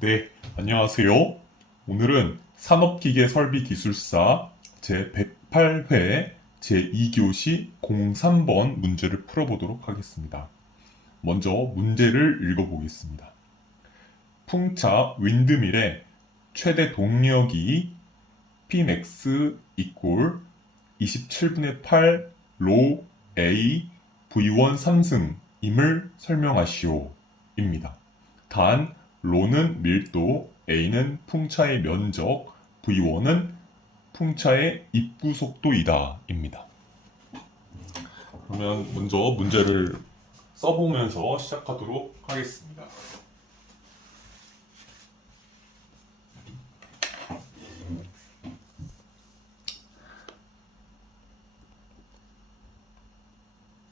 네, 안녕하세요. 오늘은 산업기계설비기술사 제108회 제2교시 03번 문제를 풀어보도록 하겠습니다. 먼저 문제를 읽어보겠습니다. 풍차 윈드밀의 최대 동력이 Pmax 이꼴 27분의 8 로 A V1 3승임을 설명하시오. 입니다. 단, 로는 밀도, A는 풍차의 면적, V1은 풍차의 입구 속도이다. 입니다. 그러면 먼저 문제를 써보면서 시작하도록 하겠습니다.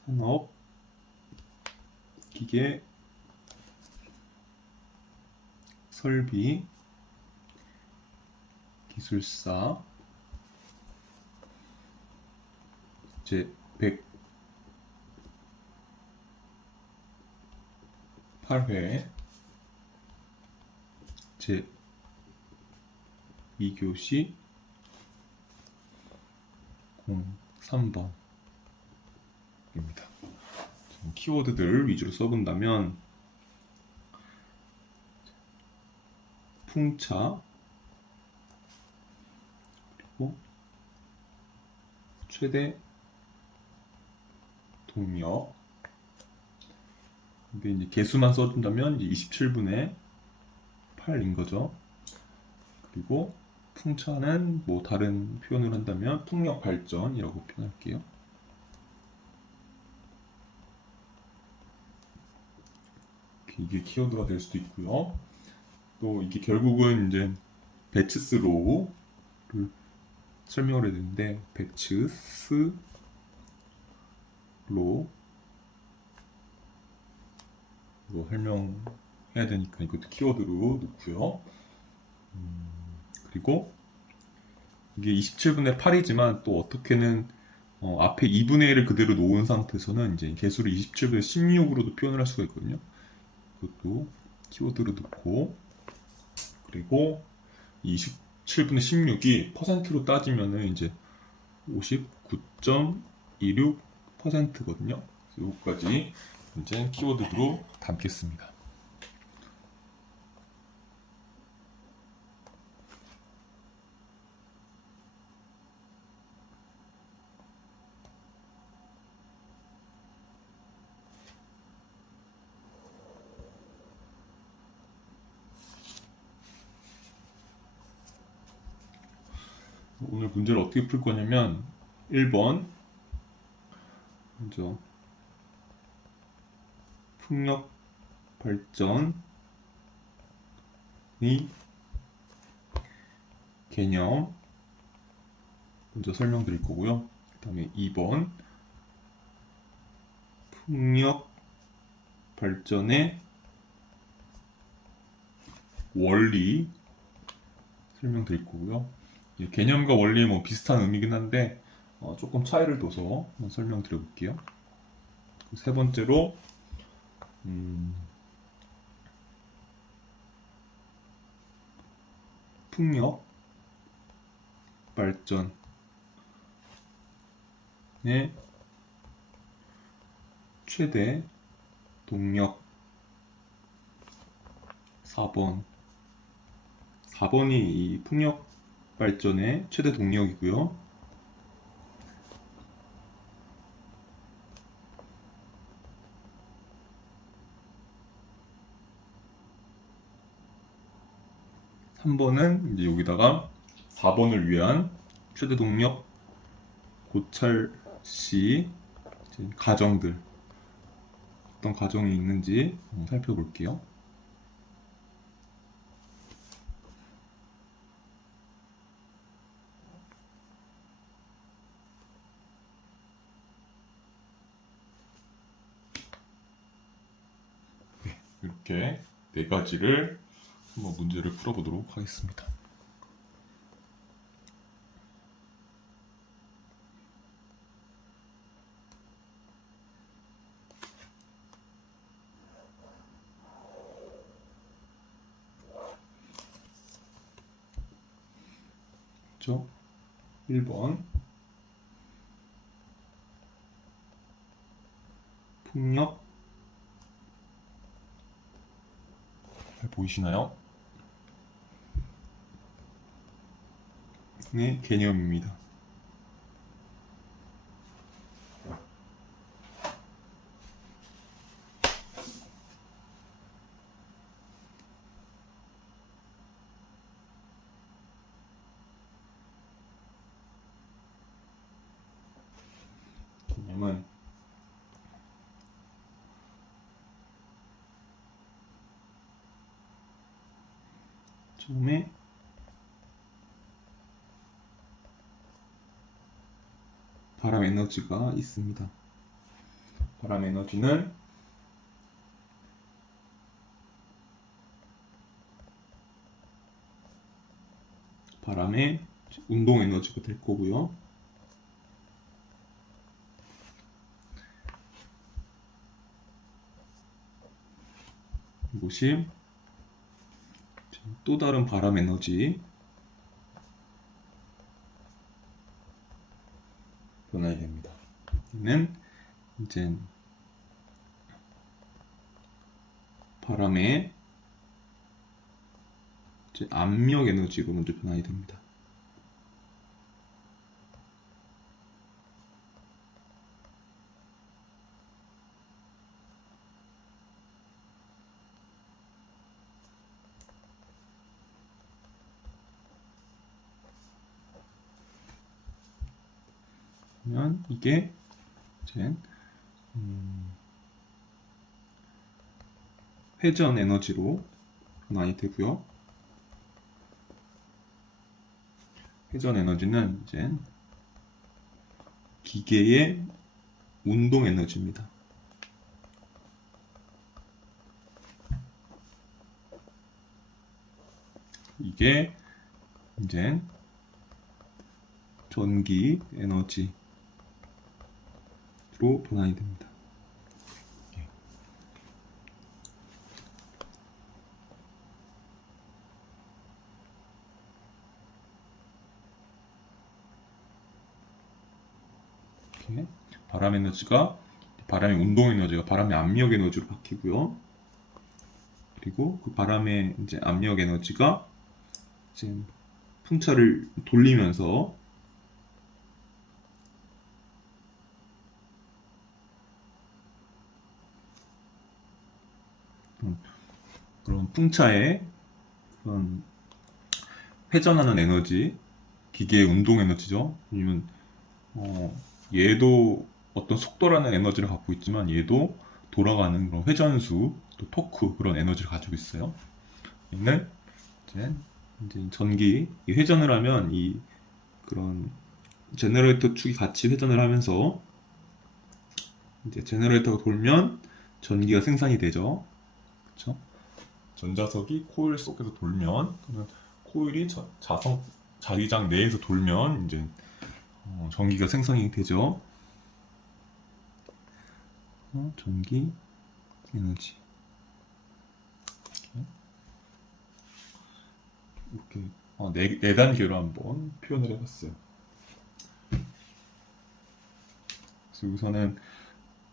산업, 기계, 설비, 기술사 제 108회 제 2교시 03번입니다. 키워드들 위주로 써본다면 풍차, 그리고 최대 동력, 근데 이제 개수만 써준다면 이제 27분의 8인 거죠. 그리고 풍차는 뭐 다른 표현을 한다면 풍력 발전이라고 표현할게요. 이게 키워드가 될 수도 있고요. 또 이게 결국은 이제 배츠스로우를 설명을 해야 되는데 배츠스로 이거 설명해야 되니까 이것도 키워드로 넣고요. 그리고 이게 27분의 8이지만 또 어떻게는 앞에 2분의 1을 그대로 놓은 상태에서는 이제 개수를 27분의 16으로도 표현을 할 수가 있거든요. 그것도 키워드로 넣고, 그리고 27분의 16이 퍼센트로 따지면은 이제 59.26%거든요. 이거까지 이제 키워드로 담겠습니다. 오늘 문제를 어떻게 풀 거냐면 1번 먼저 풍력 발전의 개념 먼저 설명드릴 거고요. 그 다음에 2번 풍력 발전의 원리 설명드릴 거고요. 개념과 원리 뭐 비슷한 의미긴 한데 조금 차이를 둬서 한번 설명드려 볼게요. 세 번째로 풍력 발전의 최대 동력 4번이 이 풍력 발전의 최대 동력이고요. 삼 번은 이제 여기다가 4번을 위한 최대 동력 고찰 시 가정들 어떤 가정이 있는지 살펴볼게요. 이렇게 네 가지를 한번 문제를 풀어보도록 하겠습니다. 그죠? 1번 풍력. 잘 보이시나요? 네, 개념입니다. 개념은 처음에 바람 에너지가 있습니다. 바람 에너지는 바람의 운동 에너지가 될 거고요. 이것이 또 다른 바람 에너지 변화가 됩니다. 얘는 이제 바람의 이제 압력 에너지로 먼저 변화가 됩니다. 그러면 이게 이제 회전 에너지로 변환이 되고요. 회전 에너지는 이제 기계의 운동 에너지입니다. 이게 이제 전기 에너지로 변환이 됩니다. 이렇게 바람 에너지가 바람의 운동 에너지가 바람의 압력 에너지로 바뀌고요. 그리고 그 바람의 이제 압력 에너지가 이제 풍차를 돌리면서 그런 풍차의 그런 회전하는 에너지, 기계의 운동 에너지죠. 왜냐면 얘도 어떤 속도라는 에너지를 갖고 있지만 얘도 돌아가는 그런 회전수, 또 토크 그런 에너지를 가지고 있어요. 얘는 이제 전기 이 회전을 하면 이 그런 제너레이터 축이 같이 회전을 하면서 이제 제너레이터가 돌면 전기가 생산이 되죠. 그렇죠? 전자석이 코일 속에서 돌면 그러면 코일이 자기장 내에서 돌면 이제 전기가 생성이 되죠. 전기 에너지 이렇게 네 단계로 한번 표현을 해봤어요. 그래서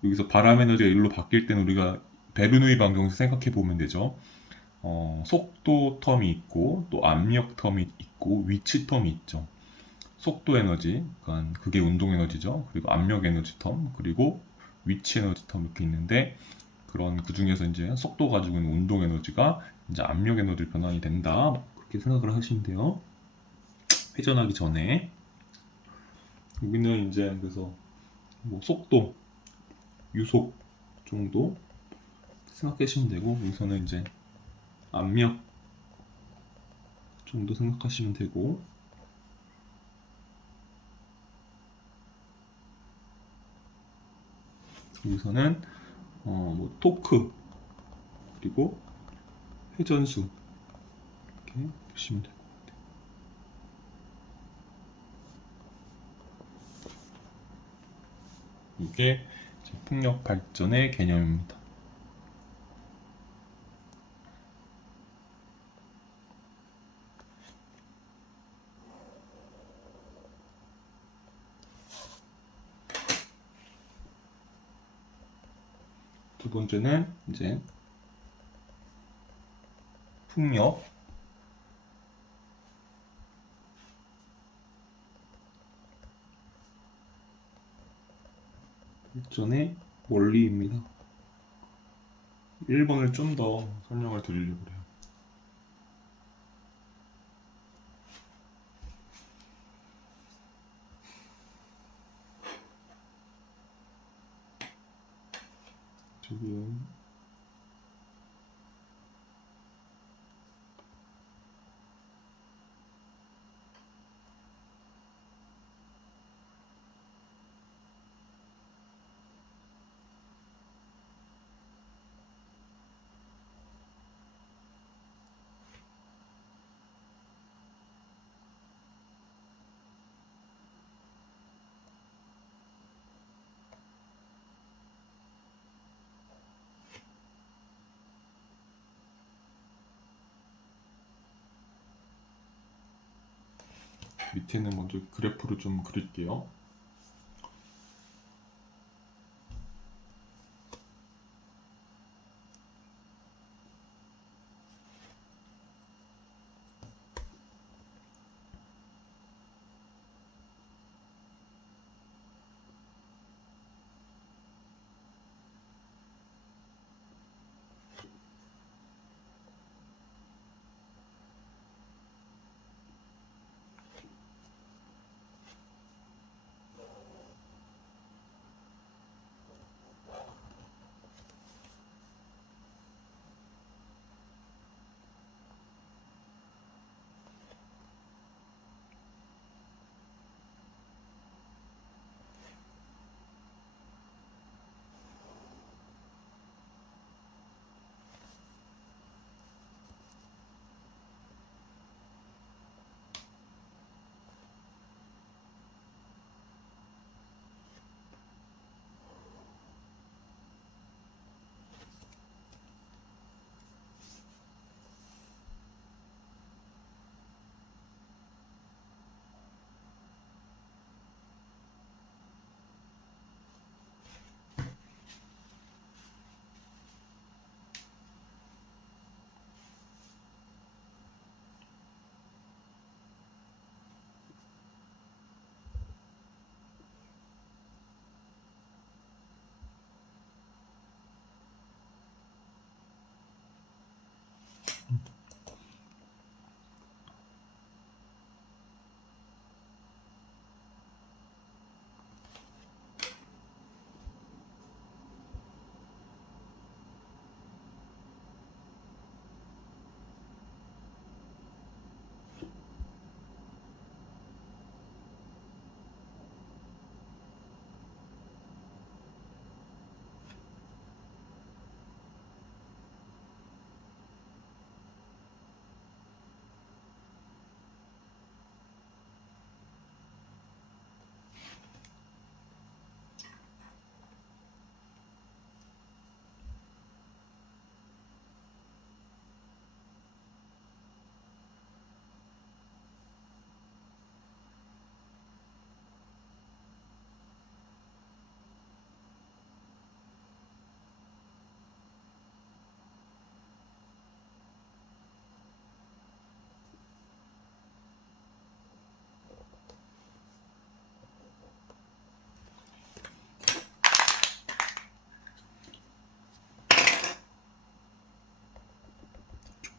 여기서 바람 에너지가 일로 바뀔 때는 우리가 베르누이 방정식 생각해 보면 되죠. 속도 텀이 있고 또 압력 텀이 있고 위치 텀이 있죠. 속도 에너지, 그러니까 그게 운동 에너지죠. 그리고 압력 에너지 텀, 그리고 위치 에너지 텀 이렇게 있는데 그런 그 중에서 이제 속도 가지고 있는 운동 에너지가 이제 압력 에너지로 변환이 된다. 그렇게 생각을 하시면 돼요. 회전하기 전에 여기는 이제 그래서 뭐 속도, 유속 정도 생각하시면 되고 여기서는 이제 압력 정도 생각하시면 되고 여기서는 뭐 토크 그리고 회전수 이렇게 보시면 될 것 같아요. 이게 풍력 발전의 개념입니다. 두 번째는 이제 풍력, 발전의 원리입니다. 1번을 좀 더 설명을 드리려고 해요. 저기요. 밑에는 먼저 그래프를 좀 그릴게요.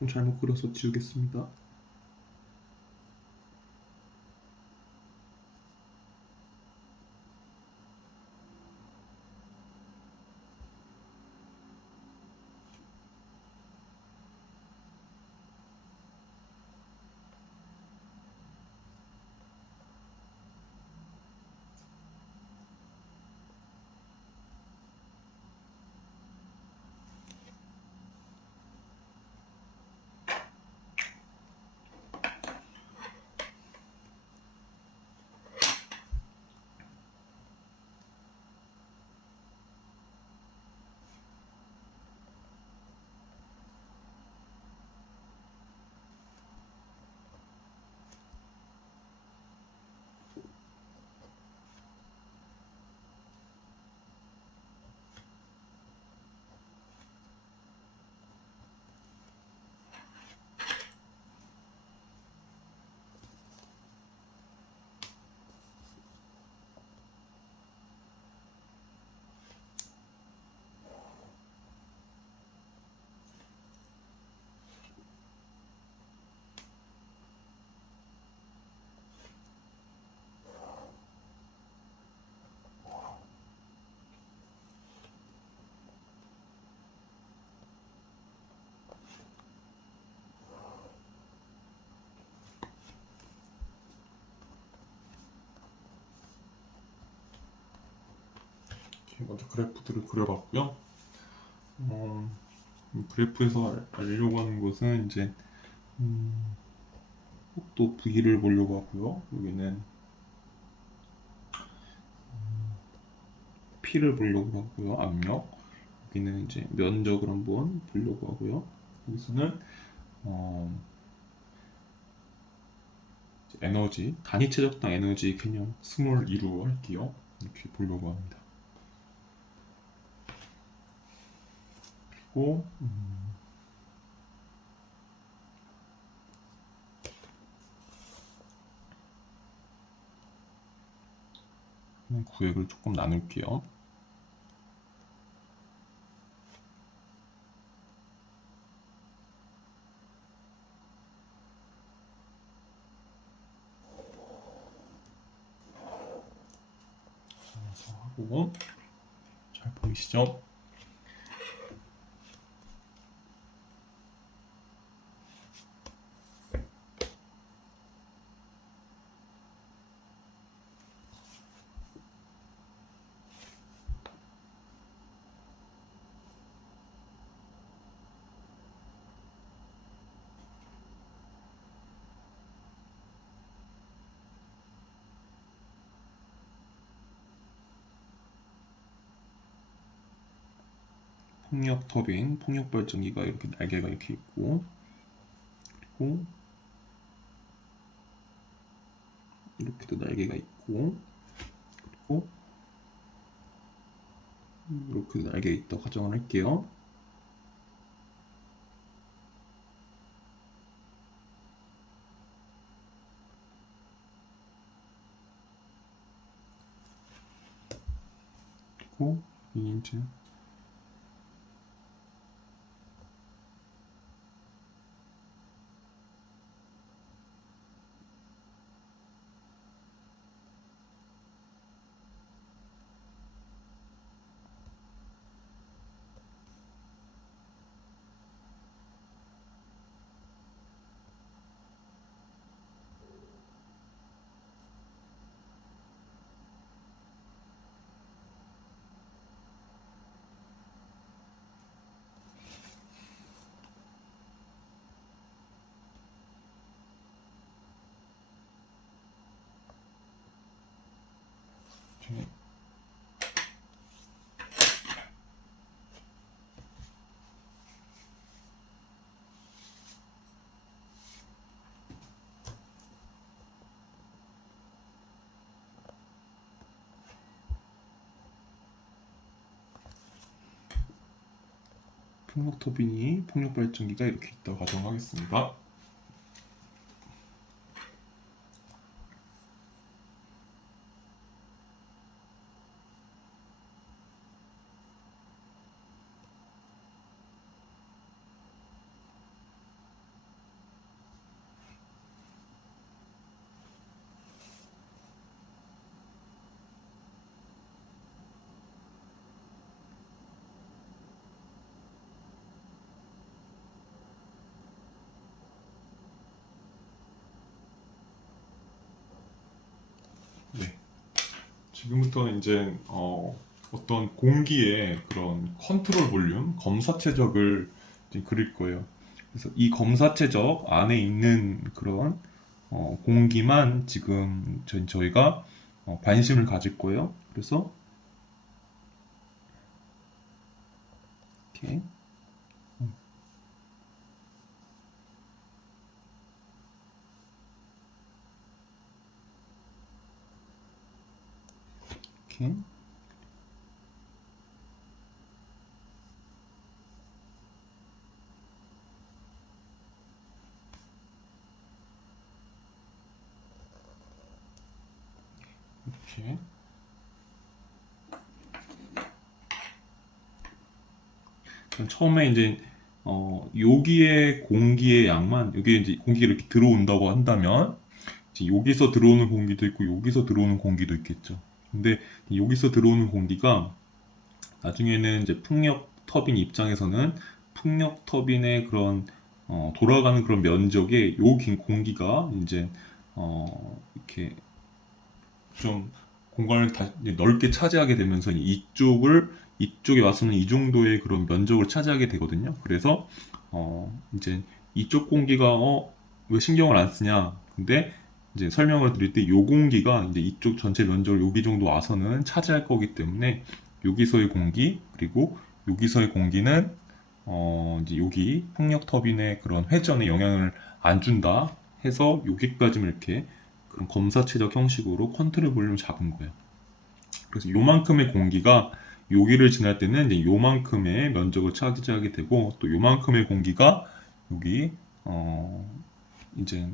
조금 잘못 그려서 지우겠습니다. 이렇게 먼저 그래프들을 그려봤고요. 그래프에서 알려고 하는 것은 이제 속도 V를 보려고 하고요. 여기는 P를 보려고 하고요. 압력. 여기는 이제 면적을 한번 보려고 하고요. 여기서는 에너지, 단위 최적당 에너지 개념 스몰 2로 할게요. 이렇게 보려고 합니다. 그리고 구획을 조금 나눌게요. 하고 잘 보이시죠? 풍력 터빈, 풍력 발전기가 이렇게 날개가 이렇게 있고, 그리고 이렇게도 날개가 있고, 그리고 이렇게도 날개 있다고 가정을 할게요. 그리고 이 이제 풍력 터빈이 풍력 발전기가 이렇게 있다고 가정하겠습니다. 네. 지금부터는 이제 어떤 공기의 그런 컨트롤 볼륨, 검사 최적을 이제 그릴 거예요. 그래서 이 검사 최적 안에 있는 그런 공기만 지금 저희가 관심을 가질 거예요. 그래서 이렇게 이렇게 이렇게 그럼 처음에 이제 여기에 공기의 양만 여기 이제 공기가 이렇게 들어온다고 한다면 이제 여기서 들어오는 공기도 있고 여기서 들어오는 공기도 있겠죠. 근데 여기서 들어오는 공기가 나중에는 이제 풍력 터빈 입장에서는 풍력 터빈의 그런 돌아가는 그런 면적에 요 긴 공기가 이제 이렇게 좀 공간을 다 이제 넓게 차지하게 되면서 이쪽에 와서는 이 정도의 그런 면적을 차지하게 되거든요. 그래서 이제 이쪽 공기가 왜 신경을 안 쓰냐? 근데 이제 설명을 드릴 때 요 공기가 이제 이쪽 전체 면적을 여기 정도 와서는 차지할 거기 때문에 여기서의 공기 그리고 여기서의 공기는 이제 여기 풍력 터빈의 그런 회전에 영향을 안 준다 해서 여기까지만 이렇게 그런 검사체적 형식으로 컨트롤 볼륨을 잡은 거예요. 그래서 요만큼의 공기가 여기를 지날 때는 이제 요만큼의 면적을 차지하게 되고 또 요만큼의 공기가 여기 이제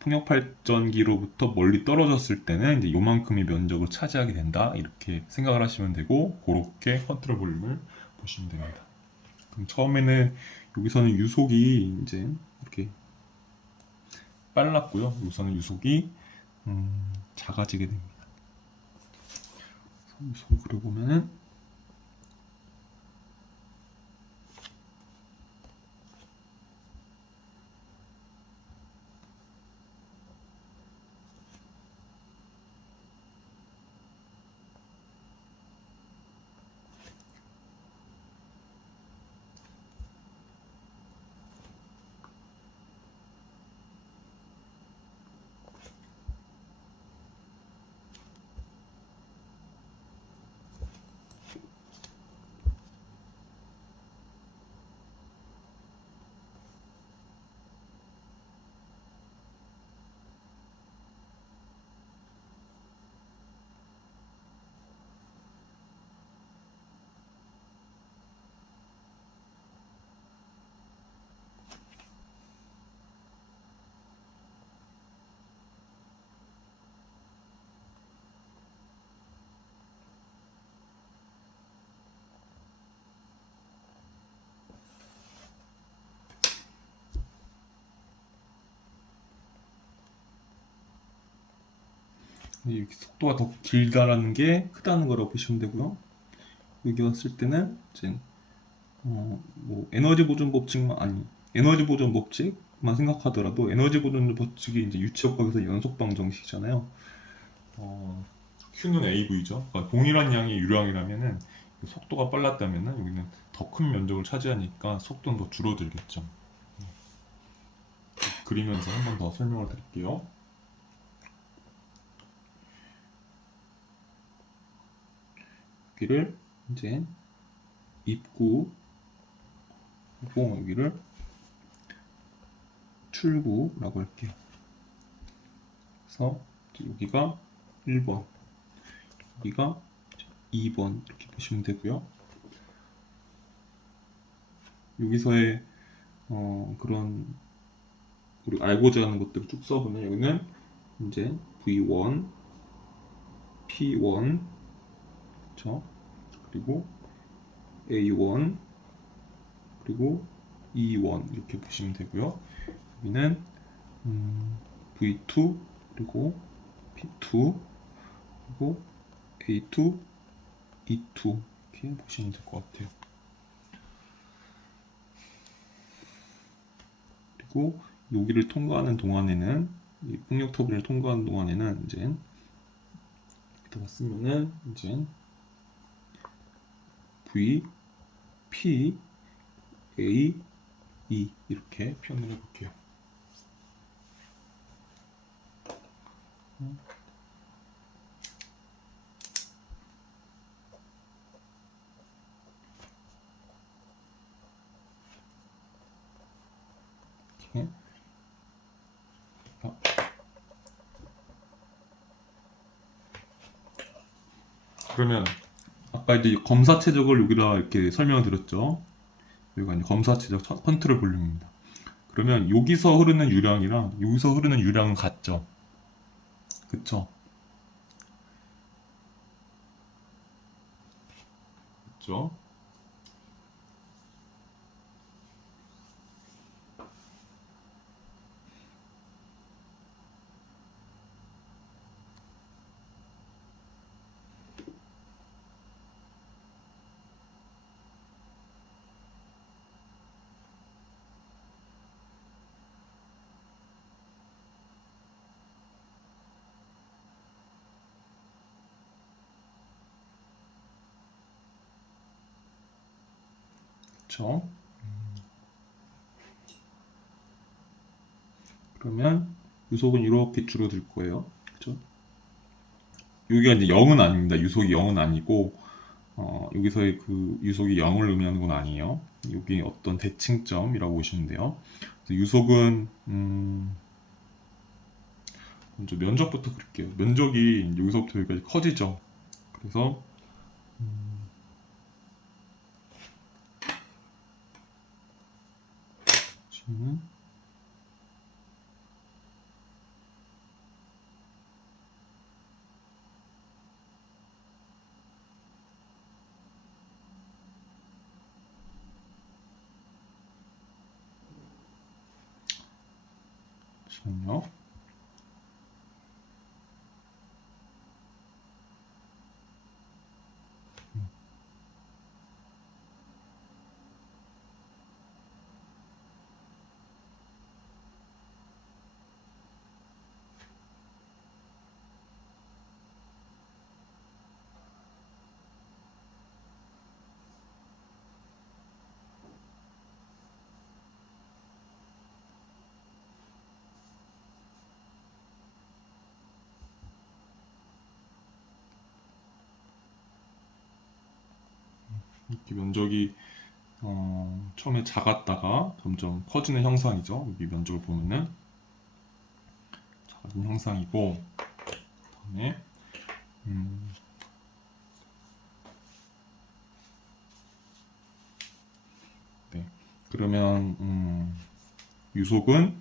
풍력 발전기로부터 멀리 떨어졌을 때는 이제 요만큼의 면적을 차지하게 된다 이렇게 생각을 하시면 되고 그렇게 컨트롤 볼륨을 보시면 됩니다. 그럼 처음에는 여기서는 유속이 이제 이렇게 빨랐고요. 여기서는 유속이 작아지게 됩니다. 유속으로 보면은 여기 속도가 더 길다라는 게 크다는 거라고 보시면 되고요. 여기 왔을 때는 이제 뭐 에너지 보존 법칙만 아니 에너지 보존 법칙만 생각하더라도 에너지 보존 법칙이 이제 유치역학에서 연속 방정식이잖아요. Q는 AV죠. 그러니까 동일한 양의 유량이라면은 속도가 빨랐다면은 여기는 더 큰 면적을 차지하니까 속도는 더 줄어들겠죠. 그리면서 한 번 더 설명을 드릴게요. 여기를 이제 입구고 여기를 출구라고 할게요. 그래서 여기가 1번, 여기가 2번 이렇게 보시면 되고요. 여기서의 그런 우리 알고자 하는 것들을 쭉 써보면 여기는 이제 V1, P1, 그렇죠? 그리고 A1, 그리고 E1 이렇게 보시면 되고요. 여기는 V2, 그리고 P2, 그리고 A2, E2 이렇게 보시면 될 것 같아요. 그리고 여기를 통과하는 동안에는 이 풍력 터빈을 통과하는 동안에는 이제 여기다가 쓰면은 이제 V, P, A, E 이렇게 표현을 해볼게요. 이렇게. 그러면 아까 이제 검사체적을 여기다 이렇게 설명을 드렸죠. 여기가 이제 검사체적 컨트롤 볼륨입니다. 그러면 여기서 흐르는 유량이랑 여기서 흐르는 유량은 같죠? 그쵸? 그쵸? 그쵸? 그러면 유속은 이렇게 줄어들 거예요. 그쵸? 여기가 이제 0은 아닙니다. 유속이 0은 아니고 여기서의 그 유속이 0을 의미하는 건 아니에요. 여기 어떤 대칭점이라고 보시면 돼요. 그래서 유속은 먼저 면적부터 그릴게요. 면적이 여기서부터 여기까지 커지죠. 그래서 지금 잠시만요. 이렇게 면적이 처음에 작았다가 점점 커지는 형상이죠. 여기 면적을 보면은 작은 형상이고, 그다음에 네. 그러면 유속은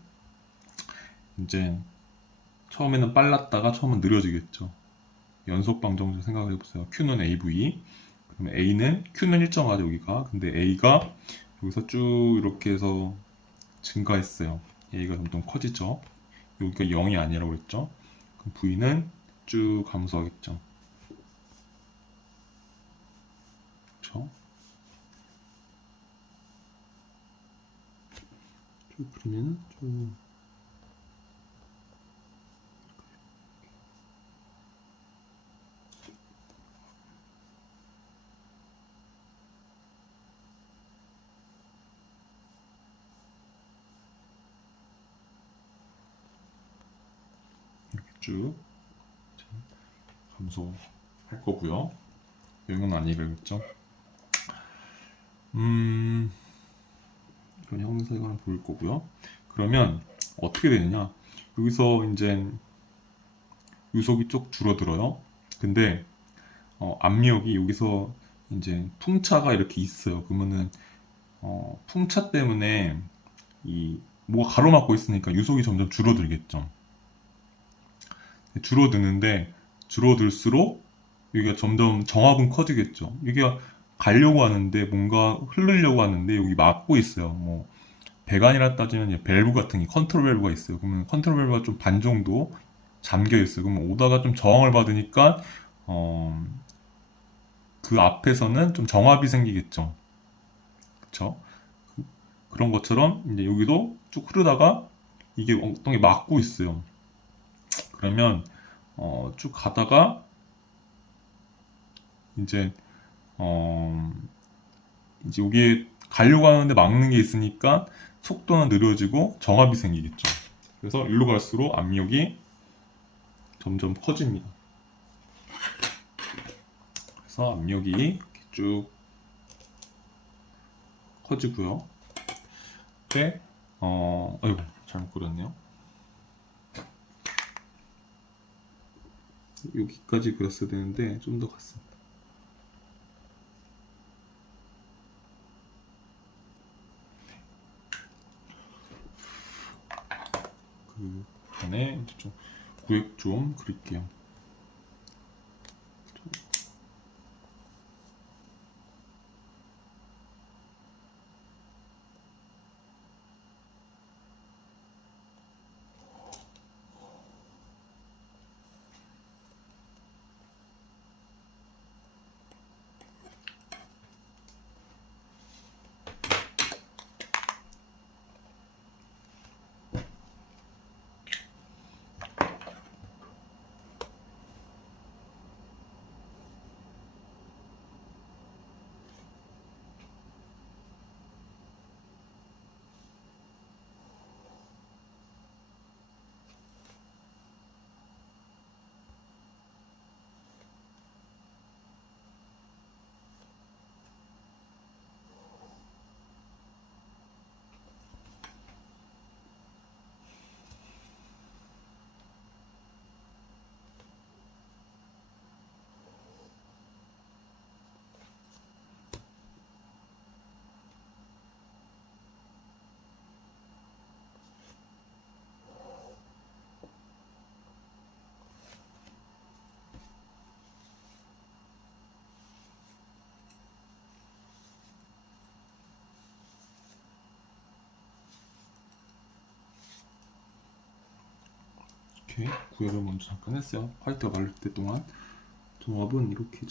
이제 처음에는 빨랐다가 처음은 느려지겠죠. 연속 방정식 생각해 보세요. Q는 AV, 그러면 A는 Q는 일정하죠 여기가. 근데 A가 여기서 쭉 이렇게 해서 증가했어요. A가 점점 커지죠. 여기가 0이 아니라고 했죠. 그럼 V는 쭉 감소하겠죠. 그렇죠? 쭉 그리면 쭉 이렇게 쭉 감소할 거고요. 0은 아니겠죠. 이런 형상을 보일 거고요. 그러면 어떻게 되느냐? 여기서 이제 유속이 쭉 줄어들어요. 근데 압력이 여기서 이제 풍차가 이렇게 있어요. 그러면은 풍차 때문에 이 뭐가 가로막고 있으니까 유속이 점점 줄어들겠죠. 줄어드는데 줄어들수록 여기가 점점 정압은 커지겠죠. 여기가 가려고 하는데 뭔가 흐르려고 하는데 여기 막고 있어요. 뭐 배관이라 따지면 이제 밸브 같은 게 컨트롤 밸브가 있어요. 그러면 컨트롤 밸브가 좀 반 정도 잠겨 있어요. 그러면 오다가 좀 저항을 받으니까 어, 그 앞에서는 좀 정압이 생기겠죠. 그쵸? 그런 것처럼 이제 여기도 쭉 흐르다가 이게 어떤 게 막고 있어요. 그러면 쭉 가다가 이제 어, 이제 여기에 가려고 하는데 막는 게 있으니까 속도는 느려지고 정압이 생기겠죠. 그래서 일로 갈수록 압력이 점점 커집니다. 그래서 압력이 이렇게 쭉 커지고요. 네, 아이고, 잘못 그렸네요. 여기까지 그렸어야 되는데 좀 더 갔습니다. 그 전에 이제 좀 구획 좀 그릴게요. 이렇게 구현을 먼저 잠깐 했어요. 화이트가 마를 때 동안 조합은 이렇게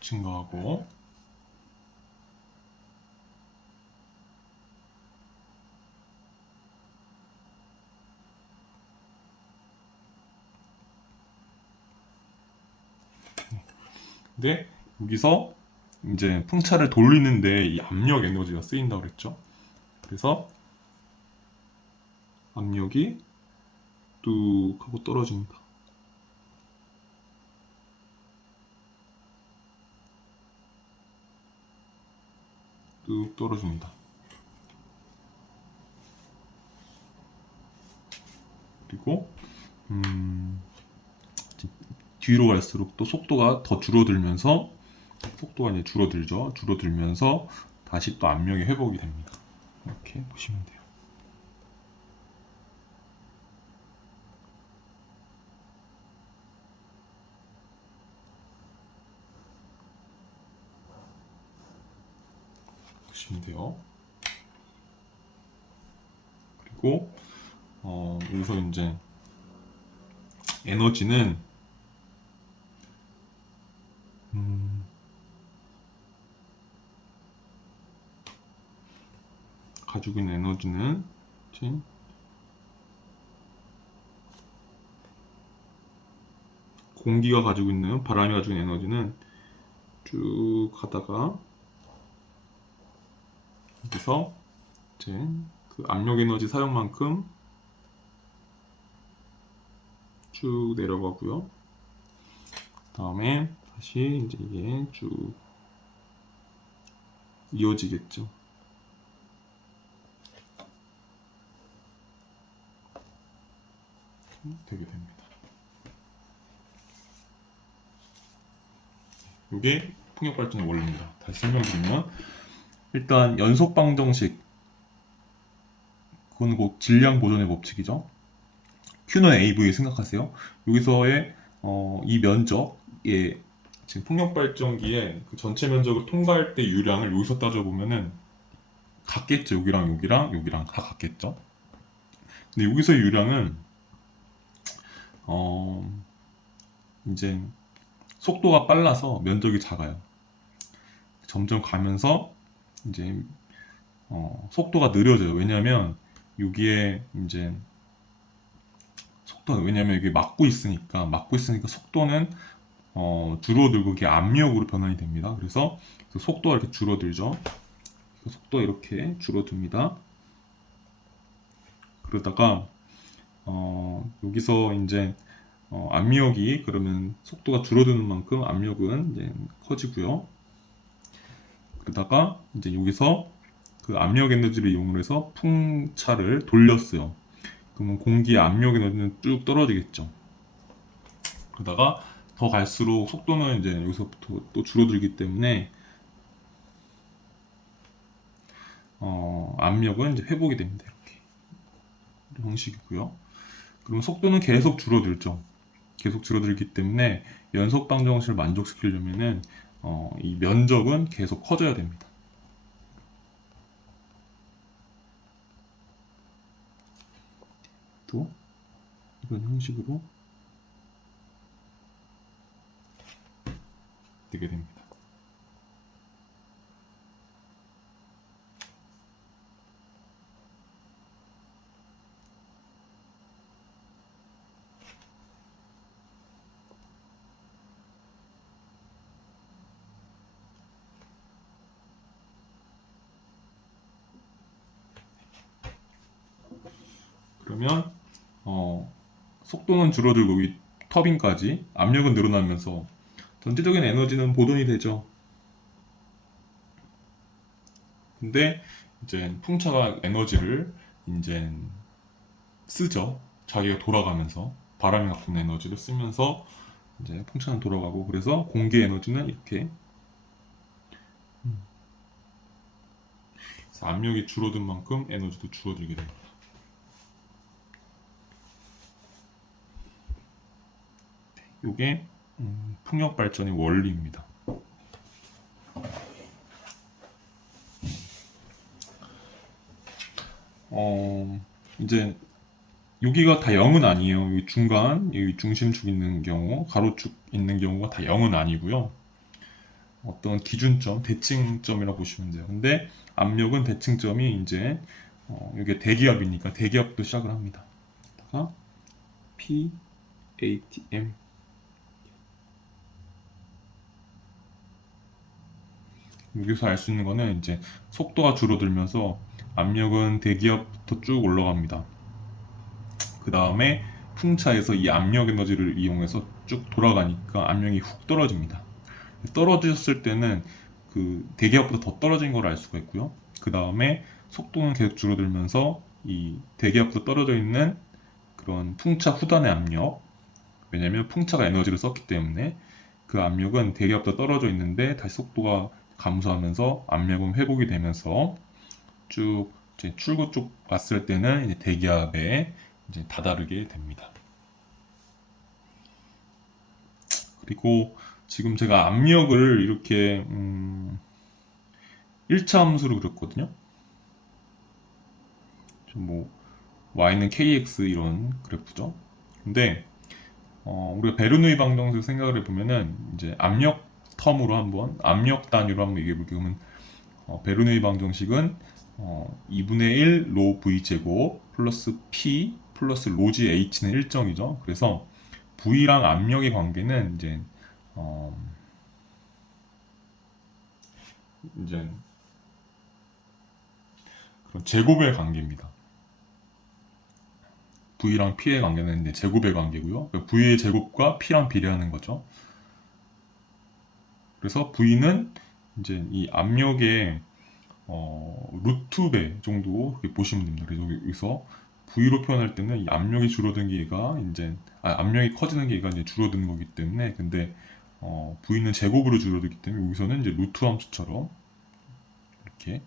증가하고 근데 여기서 이제 풍차를 돌리는데 이 압력 에너지가 쓰인다고 그랬죠. 그래서 압력이 뚝 하고 떨어집니다. 뚝 떨어집니다. 그리고 뒤로 갈수록 또 속도가 더 줄어들면서 속도가 이제 줄어들죠. 줄어들면서 다시 또 압력이 회복이 됩니다. 이렇게 보시면 돼요. 보시면 돼요. 그리고 여기서 이제 에너지는 가지고 있는 에너지는 공기가 가지고 있는 바람이 가지고 있는 에너지는 쭉 가다가 여기서 이제 그 압력 에너지 사용만큼 쭉 내려가고요. 다음에 다시 이제 이게 쭉 이어지겠죠. 되게 됩니다. 이게 풍력 발전의 원리입니다. 다시 설명드리면 일단 연속 방정식 그건 곧 질량 보존의 법칙이죠. Q는 AV 생각하세요. 여기서의 이 면적의 지금 풍력 발전기의 그 전체 면적을 통과할 때 유량을 여기서 따져보면은 같겠죠. 여기랑 다 같겠죠. 근데 여기서의 유량은 이제 속도가 빨라서 면적이 작아요. 점점 가면서 이제 속도가 느려져요. 왜냐면 여기에 이제 왜냐면 이게 막고 있으니까 속도는 줄어들고 이게 압력으로 변환이 됩니다. 그래서 그 속도가 이렇게 줄어들죠. 속도가 이렇게 줄어듭니다. 그러다가 여기서 이제 압력이 그러면 속도가 줄어드는 만큼 압력은 이제 커지고요. 그러다가 이제 여기서 그 압력 에너지를 이용해서 풍차를 돌렸어요. 그러면 공기의 압력 에너지는 쭉 떨어지겠죠. 그러다가 더 갈수록 속도는 이제 여기서부터 또 줄어들기 때문에 압력은 이제 회복이 됩니다. 이렇게 이런 형식이고요. 그럼 속도는 계속 줄어들죠. 계속 줄어들기 때문에 연속 방정식을 만족시키려면은 이 면적은 계속 커져야 됩니다. 또 이런 형식으로 되게 됩니다. 그러면 속도는 줄어들고 이 터빈까지 압력은 늘어나면서 전체적인 에너지는 보존이 되죠. 근데 이제 풍차가 에너지를 이제 쓰죠. 자기가 돌아가면서 바람이 갖고 있는 에너지를 쓰면서 이제 풍차는 돌아가고 그래서 공기 에너지는 이렇게 그래서 압력이 줄어든 만큼 에너지도 줄어들게 됩니다. 이게 풍력 발전의 원리입니다. 이제 여기가 다 0은 아니에요. 이 중간, 이 중심축 있는 경우, 가로축 있는 경우가 다 0은 아니고요. 어떤 기준점, 대칭점이라고 보시면 돼요. 근데 압력은 대칭점이 이제 이게 대기압이니까 대기압도 시작을 합니다. 다가 P, ATM. 여기서 알 수 있는 거는 이제 속도가 줄어들면서 압력은 대기압부터 쭉 올라갑니다. 그 다음에 풍차에서 이 압력 에너지를 이용해서 쭉 돌아가니까 압력이 훅 떨어집니다. 떨어졌을 때는 그 대기압보다 더 떨어진 걸 알 수가 있고요. 그 다음에 속도는 계속 줄어들면서 이 대기압보다 떨어져 있는 그런 풍차 후단의 압력, 왜냐면 풍차가 에너지를 썼기 때문에 그 압력은 대기압보다 떨어져 있는데 다시 속도가 감소하면서 압력은 회복이 되면서 쭉 이제 출구 쪽 왔을 때는 이제 대기압에 이제 다다르게 됩니다. 그리고 지금 제가 압력을 이렇게 1차 함수로 그렸거든요. 뭐 y는 kx 이런 그래프죠. 근데 우리가 베르누이 방정식 생각을 해보면은 이제 압력 텀으로 한번 압력 단위로 한번 얘기해 볼게요. 그러면 베르누이 방정식은 2분의 1 로 v 제곱 플러스 p 플러스 로지 h는 일정이죠. 그래서 v랑 압력의 관계는 이제 그런 제곱의 관계입니다. v랑 p의 관계는 이제 제곱의 관계고요. v의 제곱과 p랑 비례하는 거죠. 그래서 v는 이제 이 압력의 루트 배 정도 보시면 됩니다. 그래서 여기서 V로 표현할 때는 이 압력이 줄어든 게가 이제 압력이 커지는 게가 이제 줄어드는 거기 때문에 근데 V는 제곱으로 줄어들기 때문에 여기서는 이제 루트 함수처럼 이렇게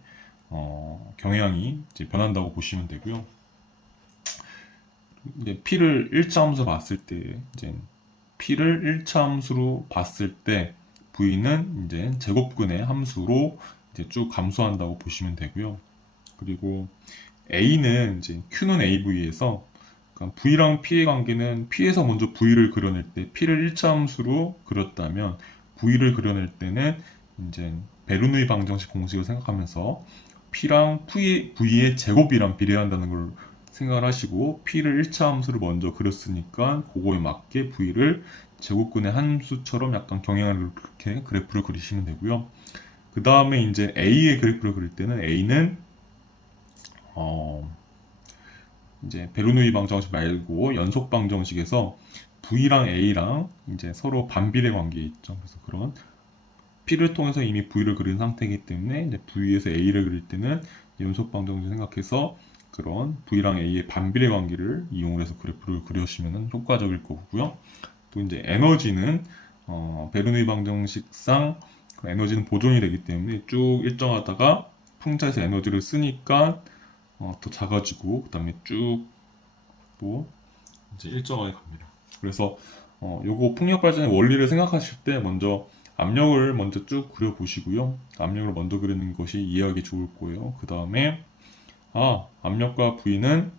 경향이 이제 변한다고 보시면 되고요. 이제 P를 1차 함수로 봤을 때 이제 P를 1차 함수로 봤을 때 V는 이제 제곱근의 함수로 이제 쭉 감소한다고 보시면 되고요. 그리고 A는 이제 Q는 AV에서 그러니까 V랑 P의 관계는 P에서 먼저 V를 그려낼 때 P를 1차 함수로 그렸다면 V를 그려낼 때는 이제 베르누이 방정식 공식을 생각하면서 P랑 V의 제곱이랑 비례한다는 걸 생각을 하시고 P를 1차 함수를 먼저 그렸으니까 그거에 맞게 V를 제곱근의 함수처럼 약간 경향을 그렇게 그래프를 그리시면 되고요. 그 다음에 이제 A의 그래프를 그릴 때는 A는 이제 베르누이 방정식 말고 연속 방정식에서 V랑 A랑 이제 서로 반비례 관계에 있죠. 그래서 그런 P를 통해서 이미 V를 그린 상태이기 때문에 이제 V에서 A를 그릴 때는 연속 방정식 생각해서 그런 V랑 A의 반비례 관계를 이용을 해서 그래프를 그려주시면 효과적일 거고요. 또 이제 에너지는 베르누이 방정식상 에너지는 보존이 되기 때문에 쭉 일정하다가 풍차에서 에너지를 쓰니까 더 작아지고 그 다음에 쭉 또 이제 일정하게 갑니다. 그래서 요거 풍력 발전의 원리를 생각하실 때 먼저 압력을 먼저 쭉 그려 보시고요. 압력을 먼저 그리는 것이 이해하기 좋을 거예요. 그 다음에 압력과 V는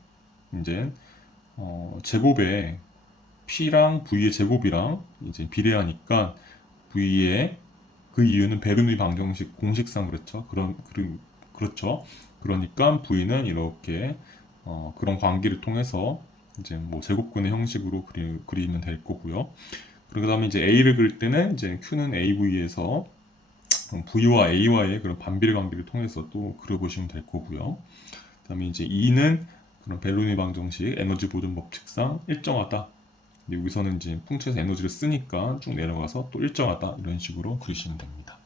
이제 제곱에 P랑 V의 제곱이랑 이제 비례하니까 V의 그 이유는 베르누이 방정식 공식상 그렇죠. 그렇죠. 그러니까 V는 이렇게 그런 관계를 통해서 이제 뭐 제곱근의 형식으로 그리면 될 거고요. 그 다음에 이제 A를 그릴 때는 이제 Q는 AV에서 V와 A와의 그런 반비례 관계를 통해서 또 그려보시면 될 거고요. 그 다음에 이제 E는 그런 베르누이 방정식 에너지 보존 법칙상 일정하다. 근데 여기서는 이제 풍차에서 에너지를 쓰니까 쭉 내려가서 또 일정하다 이런 식으로 그리시면 됩니다.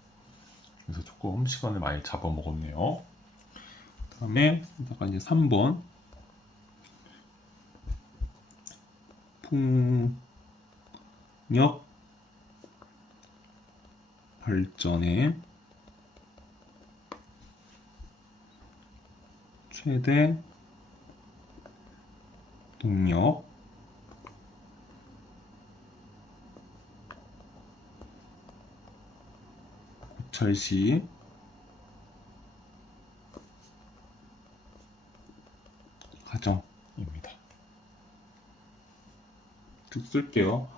그래서 조금 시간을 많이 잡아먹었네요. 그 다음에 이제 3번 풍력 발전의 최대 동력 고찰 시 과정입니다. 쭉 쓸게요.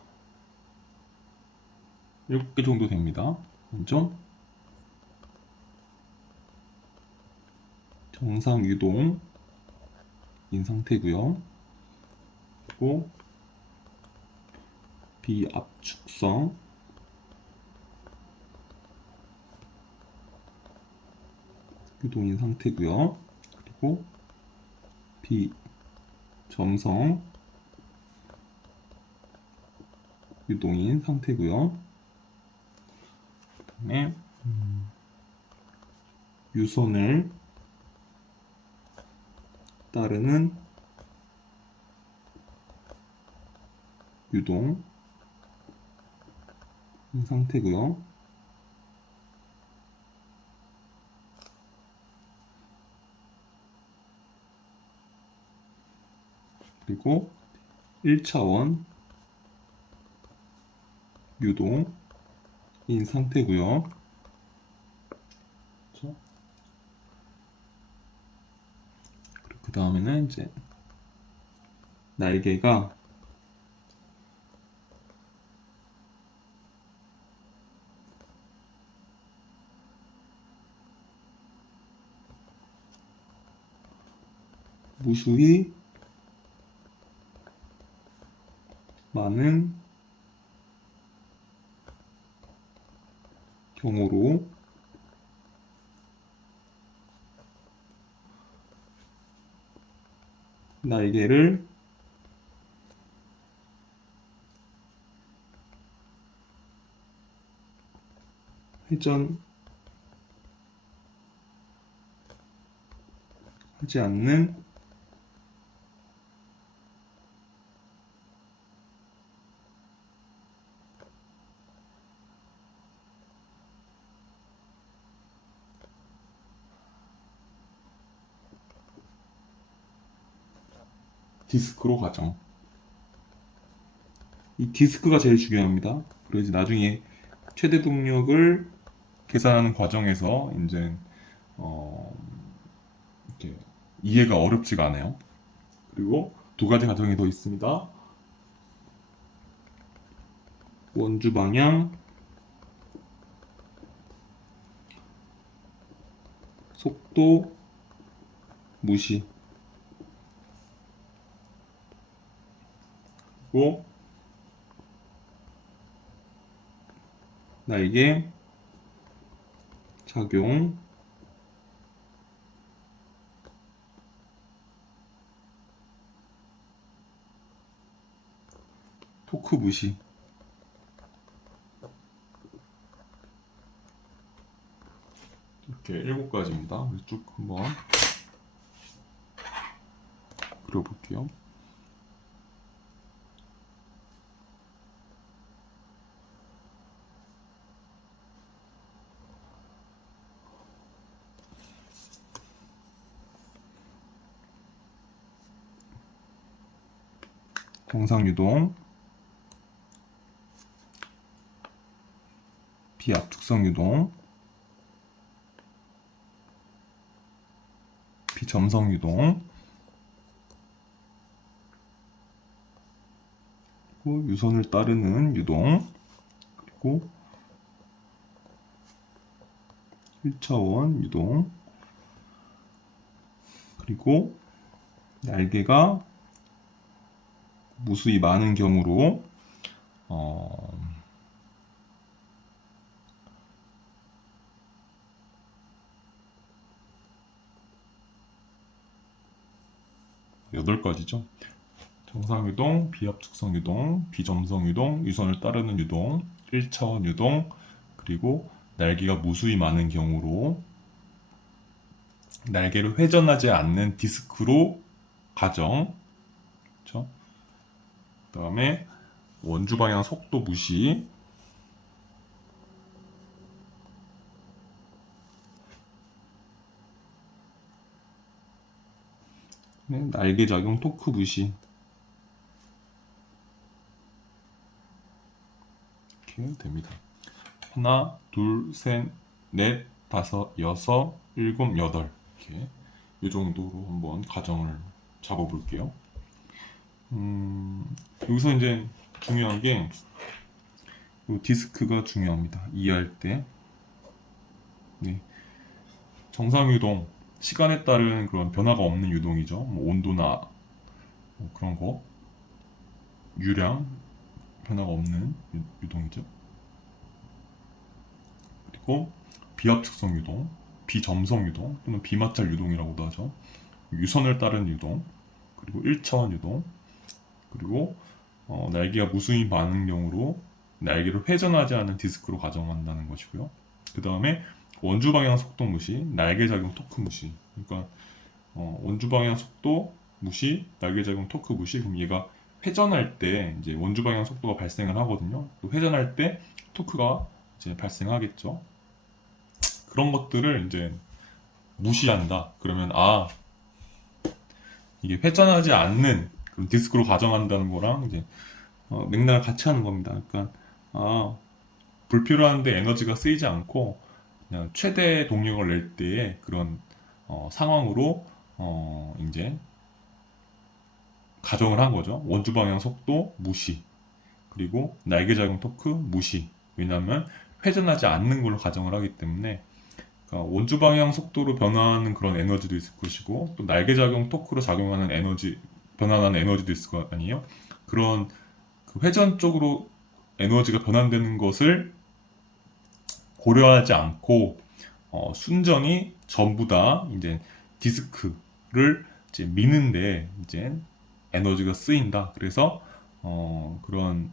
7개 정도 됩니다. 먼저 정상 유동 인 상태고요. 그리고 비압축성 유동인 상태고요. 그리고 비점성 유동인 상태고요. 그다음에 유선을 따르는 유동인 상태고요. 그리고 1차원 유동인 상태고요. 그 다음에는 이제 날개가 무수히 많은 경우로 날개를 회전하지 않는 디스크로 가정. 이 디스크가 제일 중요합니다. 그래서 나중에 최대 동력을 계산하는 과정에서 이제 이렇게 이해가 어렵지가 않아요. 그리고 두 가지 과정이 더 있습니다. 원주 방향, 속도 무시. 그리고 날개 작용, 토크 무시. 이렇게 7가지입니다. 쭉 한번 그려볼게요. 정상 유동, 비압축성 유동, 비점성 유동, 그리고 유선을 따르는 유동, 그리고 1차원 유동, 그리고 날개가 무수히 많은 경우로 8가지죠. 정상 유동, 비압축성 유동, 비점성 유동, 유선을 따르는 유동, 1차원 유동, 그리고 날개가 무수히 많은 경우로 날개를 회전하지 않는 디스크로 가정. 그렇죠? 그 다음에 원주 방향 속도 무시, 날개 작용 토크 무시. 이렇게 됩니다. 하나, 둘, 셋, 넷, 다섯, 여섯, 일곱, 여덟. 이렇게 이 정도로 한번 가정을 잡아볼게요. 여기서 이제 중요한 게 디스크가 중요합니다. 이해할 때. 네. 정상 유동, 시간에 따른 그런 변화가 없는 유동이죠. 뭐 온도나 뭐 그런 거, 유량, 변화가 없는 유동이죠. 그리고 비압축성 유동, 비점성 유동 또는 비마찰 유동이라고도 하죠. 유선을 따른 유동, 그리고 1차원 유동, 그리고 날개가 무수히 많은 경우로 날개를 회전하지 않는 디스크로 가정한다는 것이고요. 그 다음에 원주 방향 속도 무시, 날개 작용 토크 무시. 그러니까 원주 방향 속도 무시, 날개 작용 토크 무시. 그럼 얘가 회전할 때 이제 원주 방향 속도가 발생을 하거든요. 회전할 때 토크가 이제 발생하겠죠. 그런 것들을 이제 무시한다. 그러면 이게 회전하지 않는 그런 디스크로 가정한다는 거랑 이제 맥락을 같이 하는 겁니다. 그러니까 불필요한데 에너지가 쓰이지 않고 그냥 최대 동력을 낼 때의 그런 상황으로 이제 가정을 한 거죠. 원주 방향 속도 무시, 그리고 날개 작용 토크 무시. 왜냐하면 회전하지 않는 걸로 가정을 하기 때문에 그러니까 원주 방향 속도로 변화하는 그런 에너지도 있을 것이고 또 날개 작용 토크로 작용하는 에너지, 변화하는 에너지도 있을 거 아니에요. 그런 그 회전 쪽으로 에너지가 변환되는 것을 고려하지 않고 순전히 전부 다 이제 디스크를 이제 미는데 이제 에너지가 쓰인다. 그래서 그런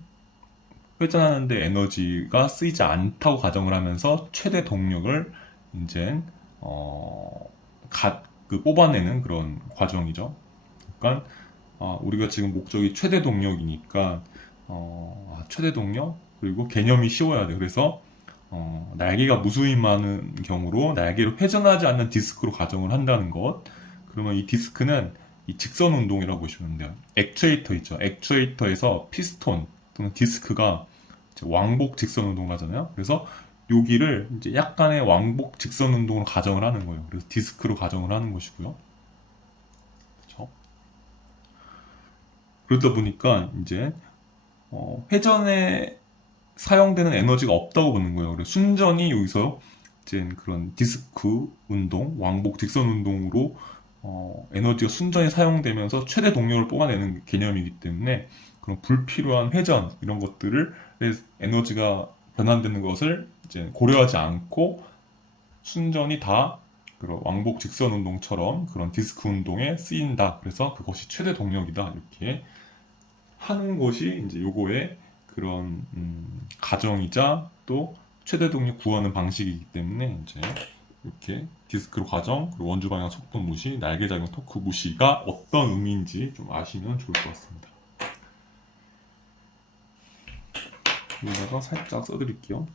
회전하는데 에너지가 쓰이지 않다고 가정을 하면서 최대 동력을 이제 뽑아내는 그런 과정이죠. 그러니까 우리가 지금 목적이 최대 동력이니까 최대 동력 그리고 개념이 쉬워야 돼. 그래서 날개가 무수히 많은 경우로 날개를 회전하지 않는 디스크로 가정을 한다는 것. 그러면 이 디스크는 이 직선 운동이라고 보시면 돼요. 액추에이터 있죠. 액추에이터에서 피스톤 또는 디스크가 왕복 직선 운동을 하잖아요. 그래서 여기를 이제 약간의 왕복 직선 운동으로 가정을 하는 거예요. 그래서 디스크로 가정을 하는 것이고요. 그렇죠? 그러다 보니까 이제 회전에 사용되는 에너지가 없다고 보는 거예요. 그래서 순전히 여기서 이제 그런 디스크 운동, 왕복 직선 운동으로 에너지가 순전히 사용되면서 최대 동력을 뽑아내는 개념이기 때문에 그런 불필요한 회전 이런 것들을 에너지가 변환되는 것을 이제 고려하지 않고 순전히 다 그런 왕복 직선 운동처럼 그런 디스크 운동에 쓰인다. 그래서 그것이 최대 동력이다. 이렇게 하는 것이 이제 요거의 그런 가정이자 또 최대 동력 구하는 방식이기 때문에 이제 이렇게 디스크로 가정, 그리고 원주 방향 속도 무시, 날개 작용 토크 무시가 어떤 의미인지 좀 아시면 좋을 것 같습니다. 여기다가 살짝 써드릴게요.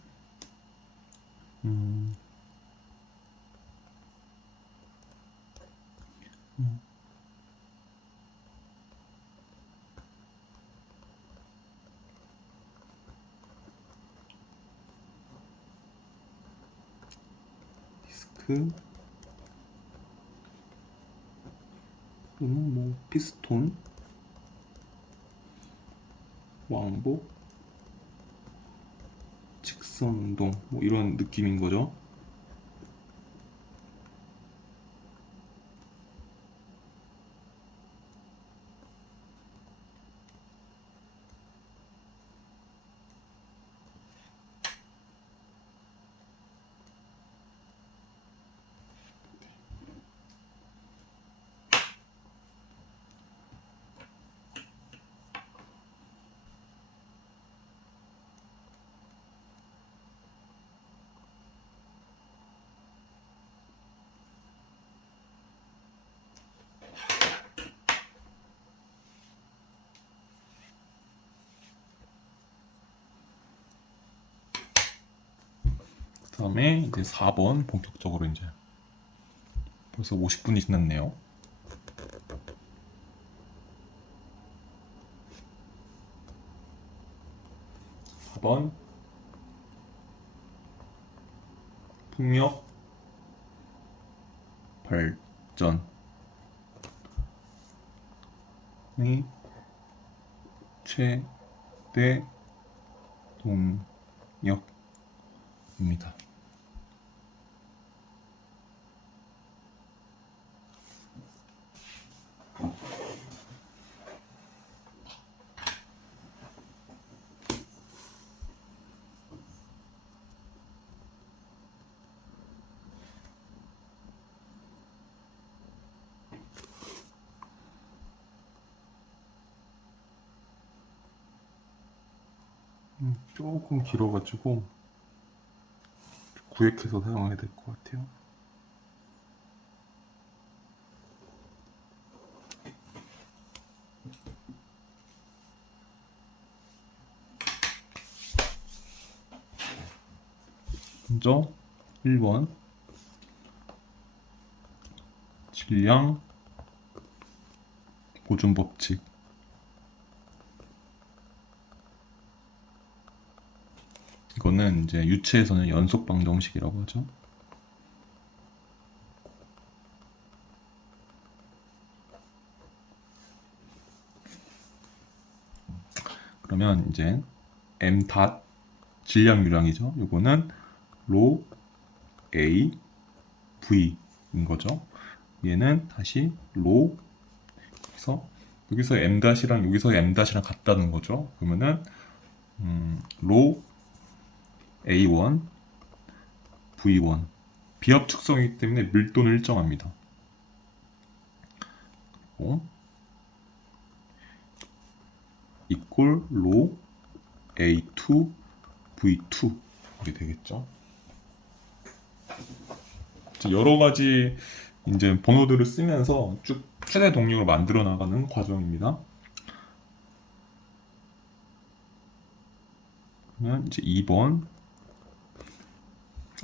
디스크 또는 뭐 피스톤 왕복 직선 운동 뭐 이런 느낌인 거죠. 그 다음에 이제 4번 본격적으로 이제 벌써 50분이 지났네요. 4번 풍력 발전 최대 동력입니다. 조금 길어가지고 구획해서 사용해야 될 것 같아요. 먼저 1번 질량 보존 법칙. 이거는 이제 유체에서는 연속 방정식이라고 하죠. 그러면 이제 m 닷 질량유량이죠. 이거는 로 a v인 거죠. 얘는 다시 로, 여기서 m 닷이랑 여기서 m 닷이랑 같다는 거죠. 그러면은 로 A1, V1 비합축성이기 때문에 밀도는 일정합니다. 그리고 이꼴 로 A2, V2 이게 되겠죠. 여러 가지 이제 번호들을 쓰면서 쭉 최대 동력을 만들어 나가는 과정입니다. 그러면 이제 2번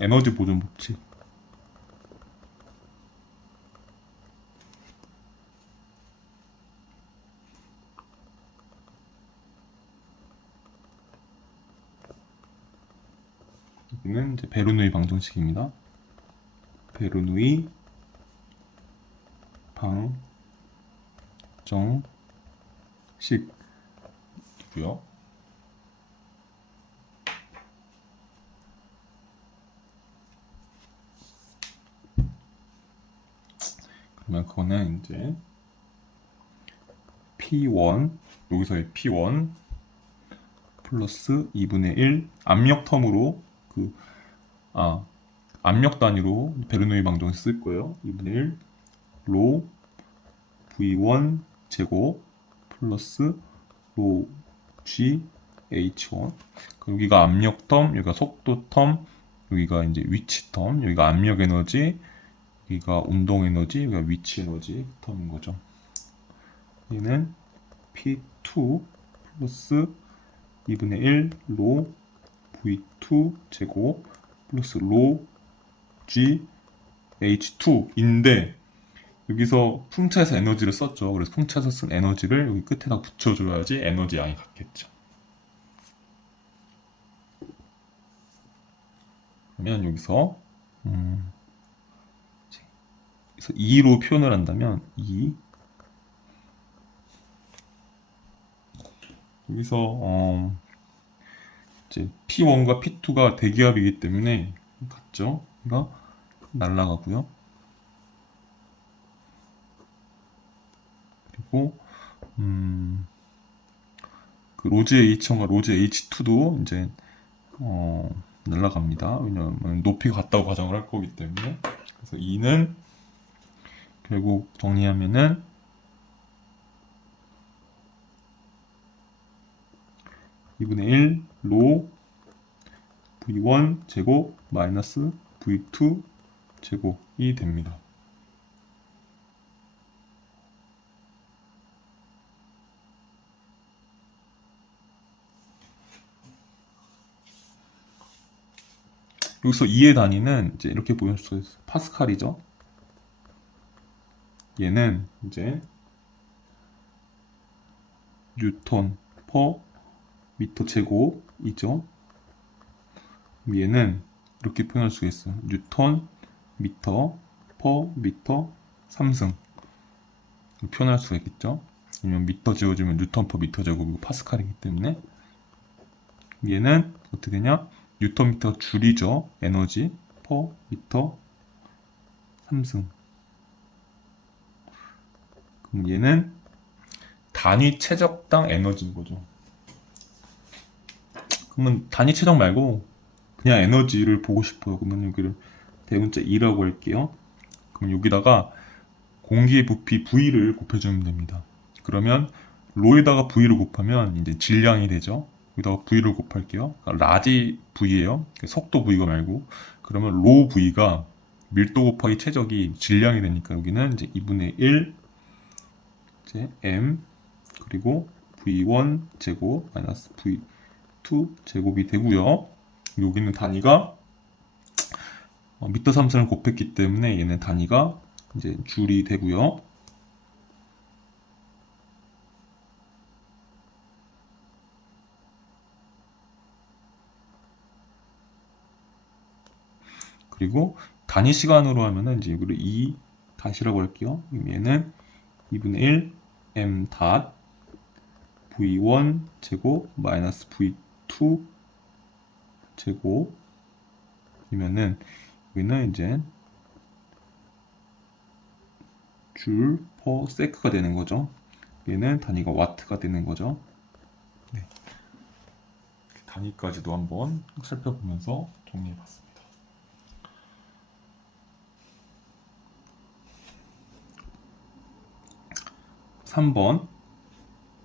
에너지 보존 법칙. 여기는 이제 베르누이 방정식입니다. 베르누이 방정식이고요. 그러면 그거는 이제 P1 여기서의 P1 플러스 2분의 1 압력 텀으로 압력 단위로 베르누이 방정식 쓸 거예요. 2분의 1 로 V1 제곱 플러스 로 G H1. 여기가 압력 텀, 여기가 속도 텀, 여기가 이제 위치 텀, 여기가 압력 에너지, 여기가 운동 에너지, 여기가 위치 에너지 텀인 거죠. 얘는 P2 플러스 2분의 1 로 V2 제곱 플러스 로 G H2인데 여기서 풍차에서 에너지를 썼죠. 그래서 풍차에서 쓴 에너지를 여기 끝에다 붙여줘야지 에너지 양이 같겠죠. 그러면 여기서 2로 표현을 한다면 2 여기서 이제 P1과 P2가 대기압이기 때문에 같죠? 그러니까 날아가고요. 그리고 그 로즈 H1과 로즈 H2도 이제 날아갑니다. 왜냐하면 높이가 같다고 가정을 할 거기 때문에. 그래서 2는 결국 정리하면은 2분의 1 로 V1 제곱 마이너스 V2 제곱이 됩니다. 여기서 2의 단위는 이제 이렇게 보일 수 있어요. 파스칼이죠. 얘는 이제 뉴턴 퍼 미터 제곱이죠. 얘는 이렇게 표현할 수가 있어요. 뉴턴 미터 퍼 미터 3승 표현할 수가 있겠죠. 아니면 미터 지워주면 뉴턴 퍼 미터 제곱이고 파스칼이기 때문에 얘는 어떻게 되냐? 뉴턴 미터 줄이죠. 에너지 퍼 미터 3승. 그럼 얘는 단위 최적당 에너지인 거죠. 그러면 단위 최적 말고 그냥 에너지를 보고 싶어요. 그러면 여기를 대문자 2라고 할게요. 그럼 여기다가 공기의 부피 V를 곱해주면 됩니다. 그러면 로에다가 V를 곱하면 이제 질량이 되죠. 여기다가 V를 곱할게요. 라지 V예요. 속도 V가 말고. 그러면 로 V가 밀도 곱하기 최적이 질량이 되니까 여기는 이제 2분의 1 이제 M 그리고 V1 제곱 마이너스 V2 제곱이 되고요. 여기는 단위가 미터 3승을 곱했기 때문에 얘는 단위가 이제 줄이 되고요. 그리고 단위 시간으로 하면은 이제 여기를 2 다시라고 할게요. 얘는 2분의 1 m 닷 v1 제곱 마이너스 v2 제곱이면은 여기는 이제 줄 퍼 세크가 되는 거죠. 얘는 단위가 와트가 되는 거죠. 네. 단위까지도 한번 살펴보면서 정리해봤습니다. 3번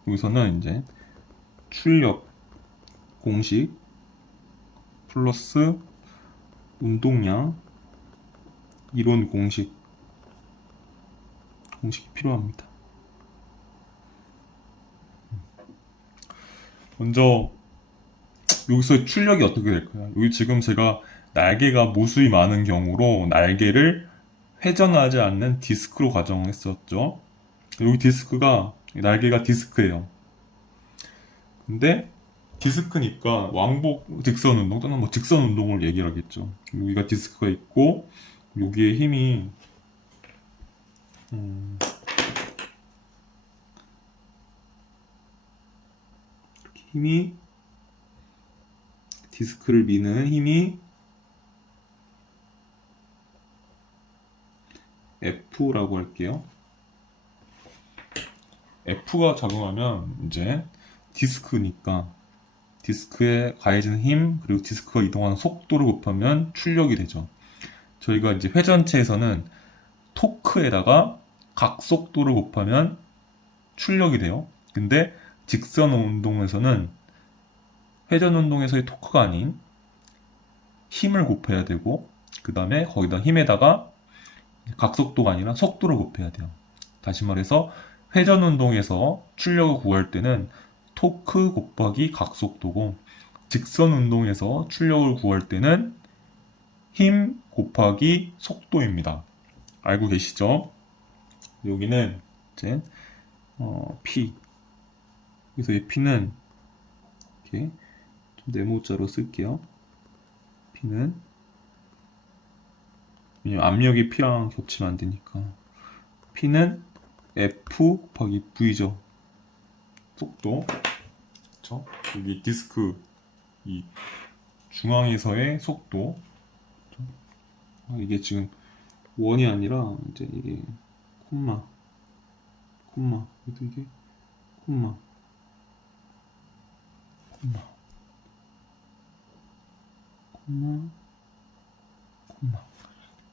여기서는 이제 출력 공식 플러스 운동량 이론 공식이 필요합니다. 먼저 여기서 출력이 어떻게 될까요? 여기 지금 제가 날개가 모수이 많은 경우로 날개를 회전하지 않는 디스크로 가정했었죠. 여기 디스크가 날개가 디스크예요. 근데 디스크니까 왕복 직선 운동 또는 뭐 직선 운동을 얘기하겠죠. 여기가 디스크가 있고 여기에 힘이 디스크를 미는 힘이 F라고 할게요. F가 작용하면 이제 디스크니까 디스크에 가해지는 힘 그리고 디스크가 이동하는 속도를 곱하면 출력이 되죠. 저희가 이제 회전체에서는 토크에다가 각속도를 곱하면 출력이 돼요. 근데 직선 운동에서는 회전 운동에서의 토크가 아닌 힘을 곱해야 되고 그 다음에 거기다 힘에다가 각속도가 아니라 속도를 곱해야 돼요. 다시 말해서 회전 운동에서 출력을 구할 때는 토크 곱하기 각속도고 직선 운동에서 출력을 구할 때는 힘 곱하기 속도입니다. 알고 계시죠? 여기는 이제 P 그래서 이 P는 이렇게 좀 네모자로 쓸게요. P는 왜냐면 압력이 P랑 겹치면 안 되니까 P는 F 곱하기 V죠. 속도. 그쵸? 여기 디스크 이 중앙에서의 속도. 이게 지금 원이 아니라 이제 이게 콤마 그래도 이게 콤마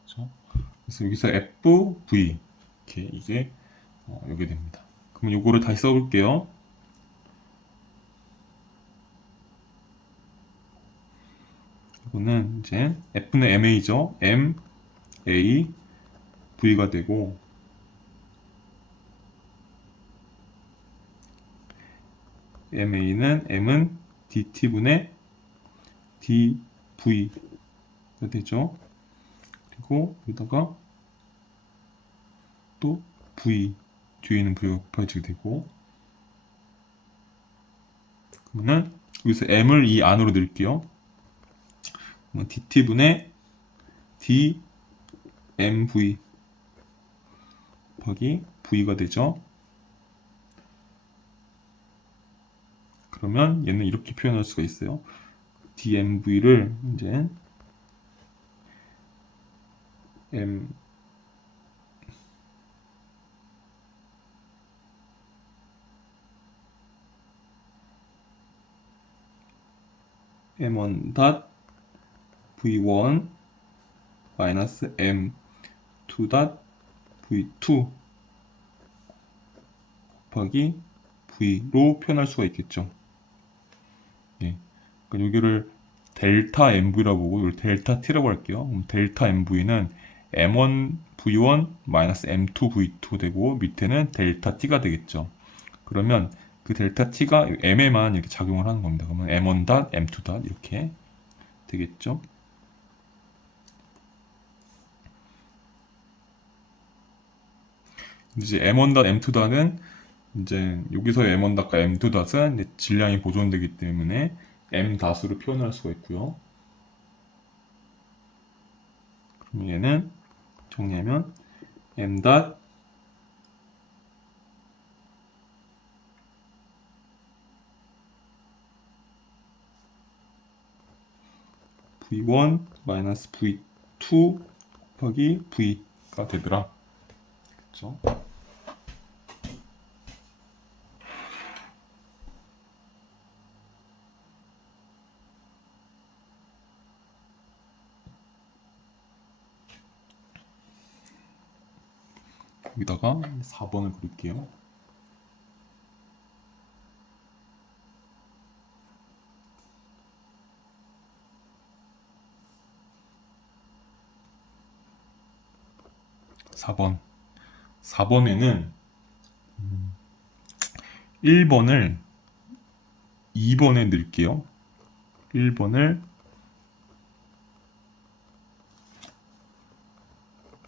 그렇죠? 그래서 여기서 F, V 이렇게 이게 여기 됩니다. 그럼 요거를 다시 써볼게요. 이거는 이제 F는 MA죠. M, A, V가 되고 M은 DT분의 DV가 되죠. 그리고 여기다가 또 V 뒤에 있는 V가 곱해지게 되고 그러면은 여기서 M을 이 안으로 넣을게요. 그러면 DT분의 DMV 곱하기 V가 되죠. 그러면 얘는 이렇게 표현할 수가 있어요. dmv를 이제 m1.v1 마이너스 m2.v2 곱하기 v로 표현할 수가 있겠죠. 예. 그러니까 여기를 델타 mv라고 보고 이걸 델타 t라고 할게요. 그럼 델타 mv는 m1 v1 마이너스 m2 v2 되고 밑에는 델타 t가 되겠죠. 그러면 그 델타 t가 m에만 이렇게 작용을 하는 겁니다. 그러면 m1 m2 이렇게 되겠죠. 이제 m1 m2는 이제 여기서의 m1과 m2은 질량이 보존되기 때문에 m 다수로 표현할 수가 있고요. 그럼 얘는 정리하면 m v1 마이너스 v2 곱하기 v가 되더라. 그렇죠? 여기다가 4번을 그릴게요. (4번) 4번에는 1번을 2번에 넣을게요. 1번을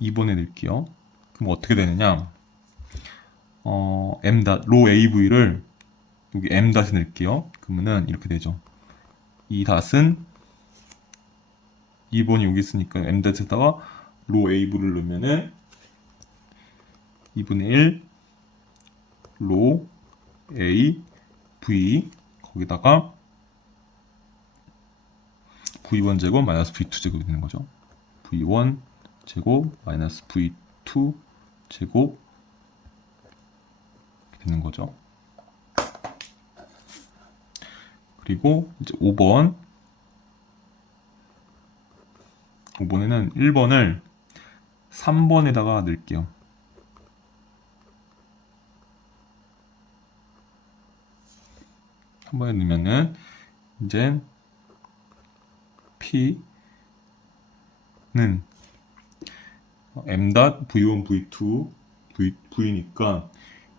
2번에 넣을게요. 그럼 어떻게 되느냐? 로 av를 여기 m 닷에 넣을게요. 그러면은 이렇게 되죠. 이 닷은 2번이 여기 있으니까 m 닷에다가 로 av를 넣으면은 2분의 1 로 a v 거기다가 v1 제곱 마이너스 v2 제곱이 되는 거죠. v1 제곱 마이너스 v2 제곱 되는 거죠. 그리고 이제 5번에는 1번을 3번에다가 넣을게요. 한 번에 넣으면은 이제 P는 m.v1, v2, v니까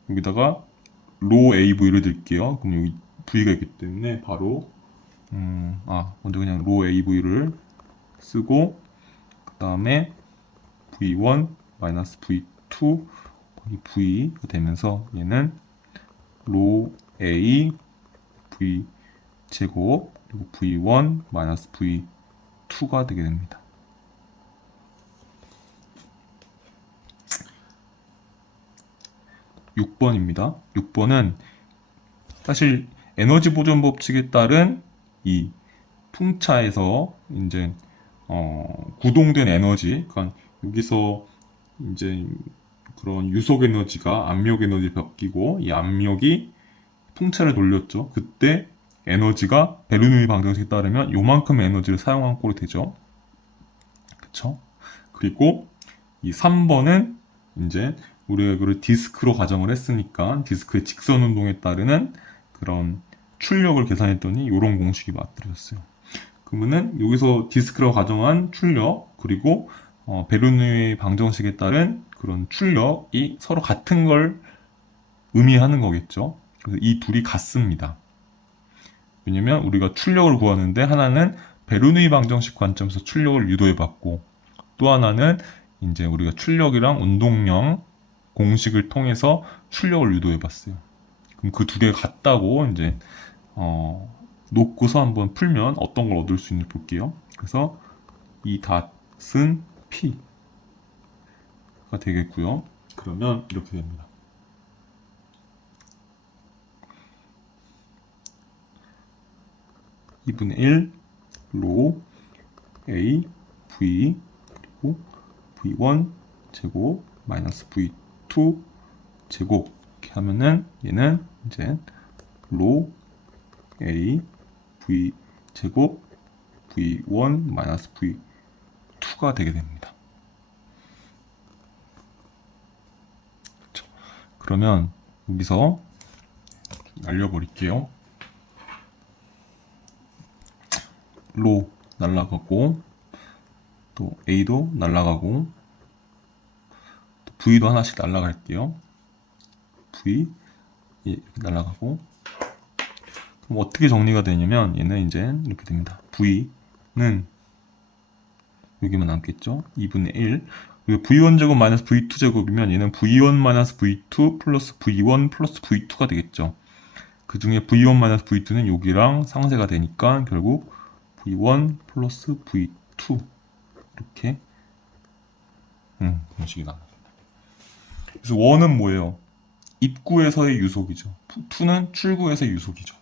여기다가 로 av를 넣을게요. 그럼 여기 v가 있기 때문에 바로 먼저 그냥 로 av를 쓰고 그 다음에 v1 마이너스 v2 거기 v가 되면서 얘는 로 a v 제곱 그리고 v1 마이너스 v2가 되게 됩니다. (6번입니다) 6번은 사실 에너지 보존 법칙에 따른 이 풍차에서 이제 구동된 에너지, 그러니까 여기서 이제 그런 유속 에너지가 압력 에너지 바뀌고 이 압력이 풍차를 돌렸죠. 그때 에너지가 베르누이 방정식에 따르면 요만큼 에너지를 사용한 꼴이 되죠. 그쵸? 그리고 이 3번은 이제 우리가 이거를 디스크로 가정을 했으니까 디스크의 직선 운동에 따르는 그런 출력을 계산했더니 이런 공식이 만들어졌어요. 그러면은 여기서 디스크로 가정한 출력 그리고 베르누이 방정식에 따른 그런 출력이 서로 같은 걸 의미하는 거겠죠. 그래서 이 둘이 같습니다. 왜냐면 우리가 출력을 구하는데 하나는 베르누이 방정식 관점에서 출력을 유도해봤고 또 하나는 이제 우리가 출력이랑 운동량 공식을 통해서 출력을 유도해봤어요. 그럼 그 두 개가 같다고 이제 놓고서 한번 풀면 어떤 걸 얻을 수 있는지 볼게요. 그래서 이 닷은 P가 되겠고요. 그러면 이렇게 됩니다. 2분의 1 로 A V 그리고 V1 제곱 마이너스 V2 제곱 이렇게 하면은 얘는 이제 로 A V 제곱 V1 마이너스 V2가 되게 됩니다. 그렇죠. 그러면 여기서 날려버릴게요. 로 날라가고 또 A도 날라가고 또 V도 하나씩 날라갈게요. V 이렇게 날라가고 그럼 어떻게 정리가 되냐면 얘는 이제 이렇게 됩니다. V는 여기만 남겠죠. 2분의 1 그리고 V1 제곱 마이너스 V2 제곱이면 얘는 V1 마이너스 V2 플러스 V1 플러스 V2가 되겠죠. 그 중에 V1 마이너스 V2는 여기랑 상쇄가 되니까 결국 V1 플러스 V2 이렇게 공식이 나옵니다. 그래서 1은 뭐예요? 입구에서의 유속이죠. 2는 출구에서의 유속이죠.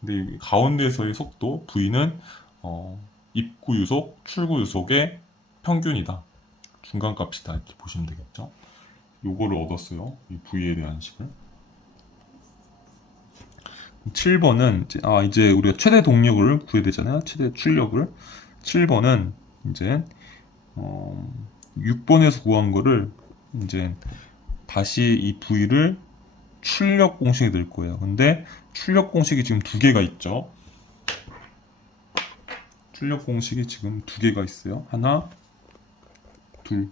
근데 가운데에서의 속도 V는 입구 유속, 출구 유속의 평균이다. 중간값이다. 이렇게 보시면 되겠죠. 요거를 얻었어요. 이 V에 대한 식을. 7번은 이제 우리가 최대 동력을 구해야 되잖아요. 최대 출력을. 7번은 이제 6번에서 구한 거를 이제 다시 이 V를 출력 공식에 넣을 거예요. 근데 출력 공식이 지금 두 개가 있죠. 출력 공식이 지금 두 개가 있어요. 하나, 둘.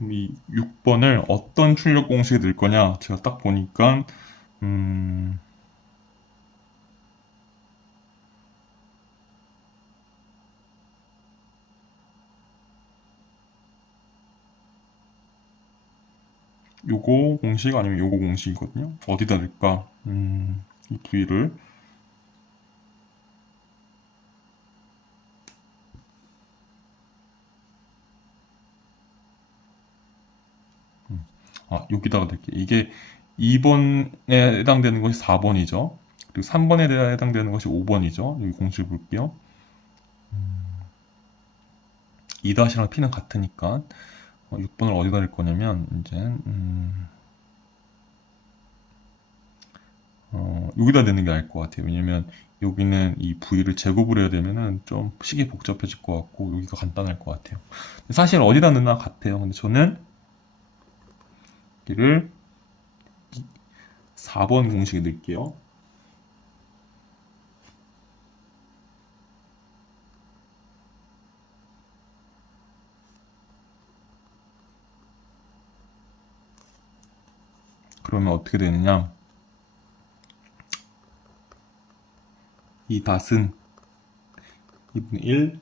이 6번을 어떤 출력 공식에 넣을 거냐? 제가 딱 보니까 요거 공식 아니면 요거 공식이거든요. 어디다 넣을까? 이 V를 여기다가 넣을게요. 이게 2번에 해당되는 것이 4번이죠. 그리고 3번에 해당되는 것이 5번이죠. 여기 공식을 볼게요. 2-랑 P는 같으니까 6번을 어디다 넣을 거냐면 이제 여기다 넣는 게 나을 것 같아요. 왜냐면 여기는 이 V를 제곱을 해야 되면은 좀 식이 복잡해질 것 같고 여기가 간단할 것 같아요. 사실 어디다 넣나 같아요. 근데 저는 얘를 4번 공식에 넣을게요. 그러면 어떻게 되느냐? 이 닷은 2분의 1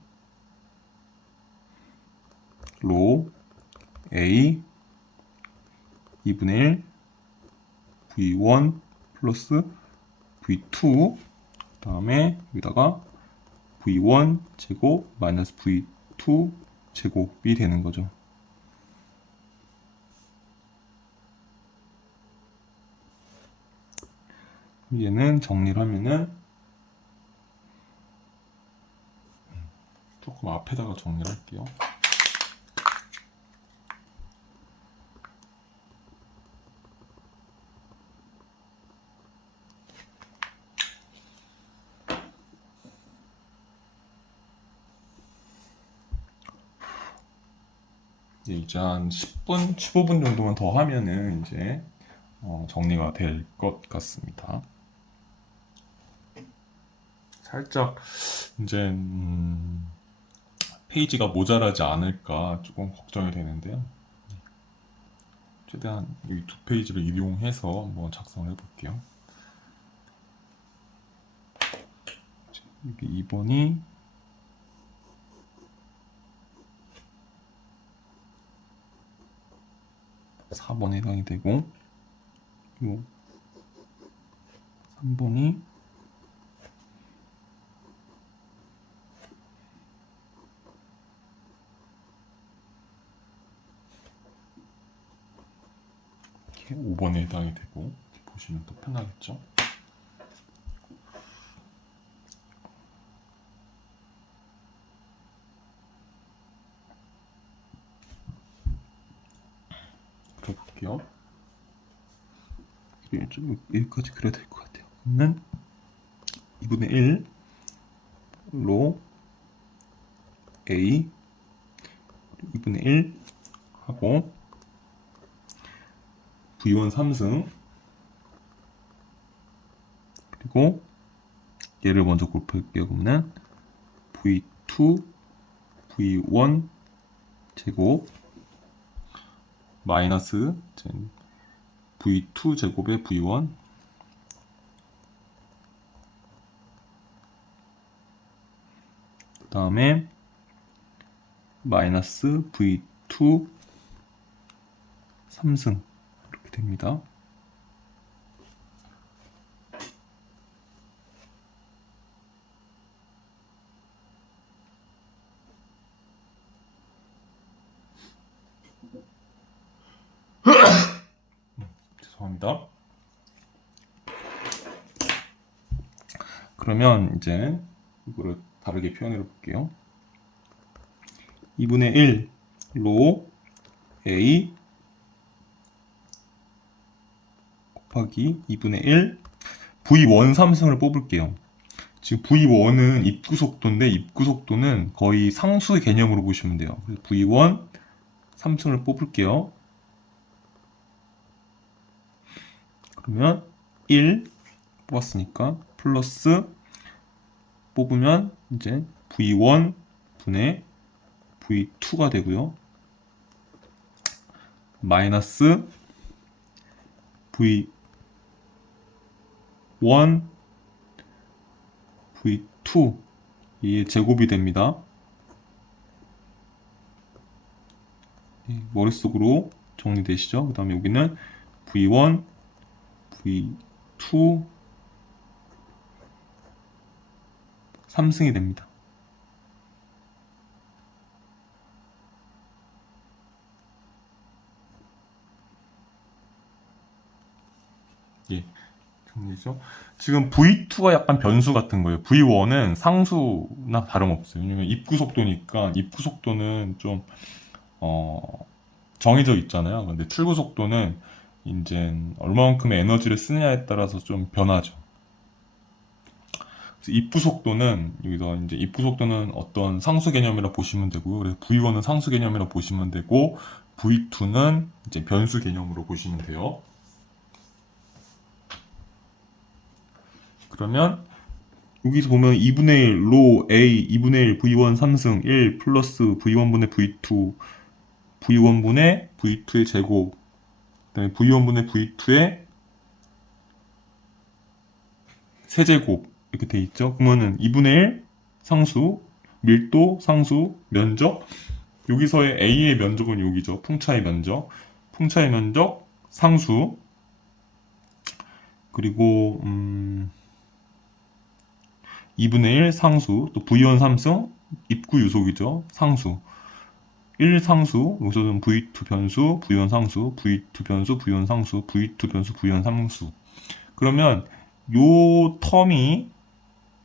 로 A 2분의 1 V1 플러스 V2 그 다음에 여기다가 V1 제곱 마이너스 V2 제곱이 되는 거죠. 얘는 정리를 하면은 조금 앞에다가 정리를 할게요. 이제 한 10분, 15분 정도만 더 하면은 이제 정리가 될 것 같습니다. 살짝 이제 페이지가 모자라지 않을까 조금 걱정이 되는데요. 최대한 이 두 페이지를 이용해서 한번 작성을 해볼게요. 여기 2번이 4번에 해당이 되고, 요 3번이 이렇게 5번에 해당이 되고, 이렇게 보시면 더 편하겠죠? 그려볼게요. 좀 여기까지 그려야 될 것 같아요. 그러면 2분의 1 로 A 2분의 1 하고 V1 3승, 그리고 얘를 먼저 곱할게요. 그러면 V2 V1 제곱 마이너스 V2 제곱의 V1 그 다음에 마이너스 V2 3승 이렇게 됩니다. 죄송합니다. 그러면 이제 이거를 다르게 표현해 볼게요. 2분의 1 로 A 곱하기 2분의 1 V1 3승을 뽑을게요. 지금 V1은 입구 속도인데 입구 속도는 거의 상수의 개념으로 보시면 돼요. 그래서 V1 3승을 뽑을게요. 그러면 1 뽑았으니까 플러스 뽑으면 이제 V1 분의 V2가 되고요. 마이너스 V1 V2 이 제곱이 됩니다. 머릿속으로 정리되시죠? 그 다음에 여기는 V1 V2 3승이 됩니다. 예, 정리죠. 지금 V2가 약간 변수 같은 거예요. V1은 상수나 다름없어요. 왜냐면 입구 속도니까 입구 속도는 좀 정해져 있잖아요. 근데 출구 속도는 이제 얼마만큼의 에너지를 쓰느냐에 따라서 좀 변하죠. 입구 속도는 여기서 이제 입구 속도는 어떤 상수 개념이라 보시면 되고요. 그래서 V1은 상수 개념이라 보시면 되고 V2는 이제 변수 개념으로 보시면 돼요. 그러면 여기서 보면 2분의 1 로 A 2분의 1 V1 3승 1 플러스 V1분의 V2 V1분의 V2의 제곱 그다음에 V1분의 V2의 세제곱 이렇게 돼 있죠. 그러면은 2분의 1 상수, 밀도, 상수, 면적 여기서의 A의 면적은 여기죠. 풍차의 면적, 풍차의 면적, 상수 그리고 2분의 1 상수, 또 V1 3승 입구 유속이죠. 상수 1 상수, 여기서는 V2 변수, V1 상수, V2 변수, V1 상수, V2 변수, V1 상수. 그러면 요 텀이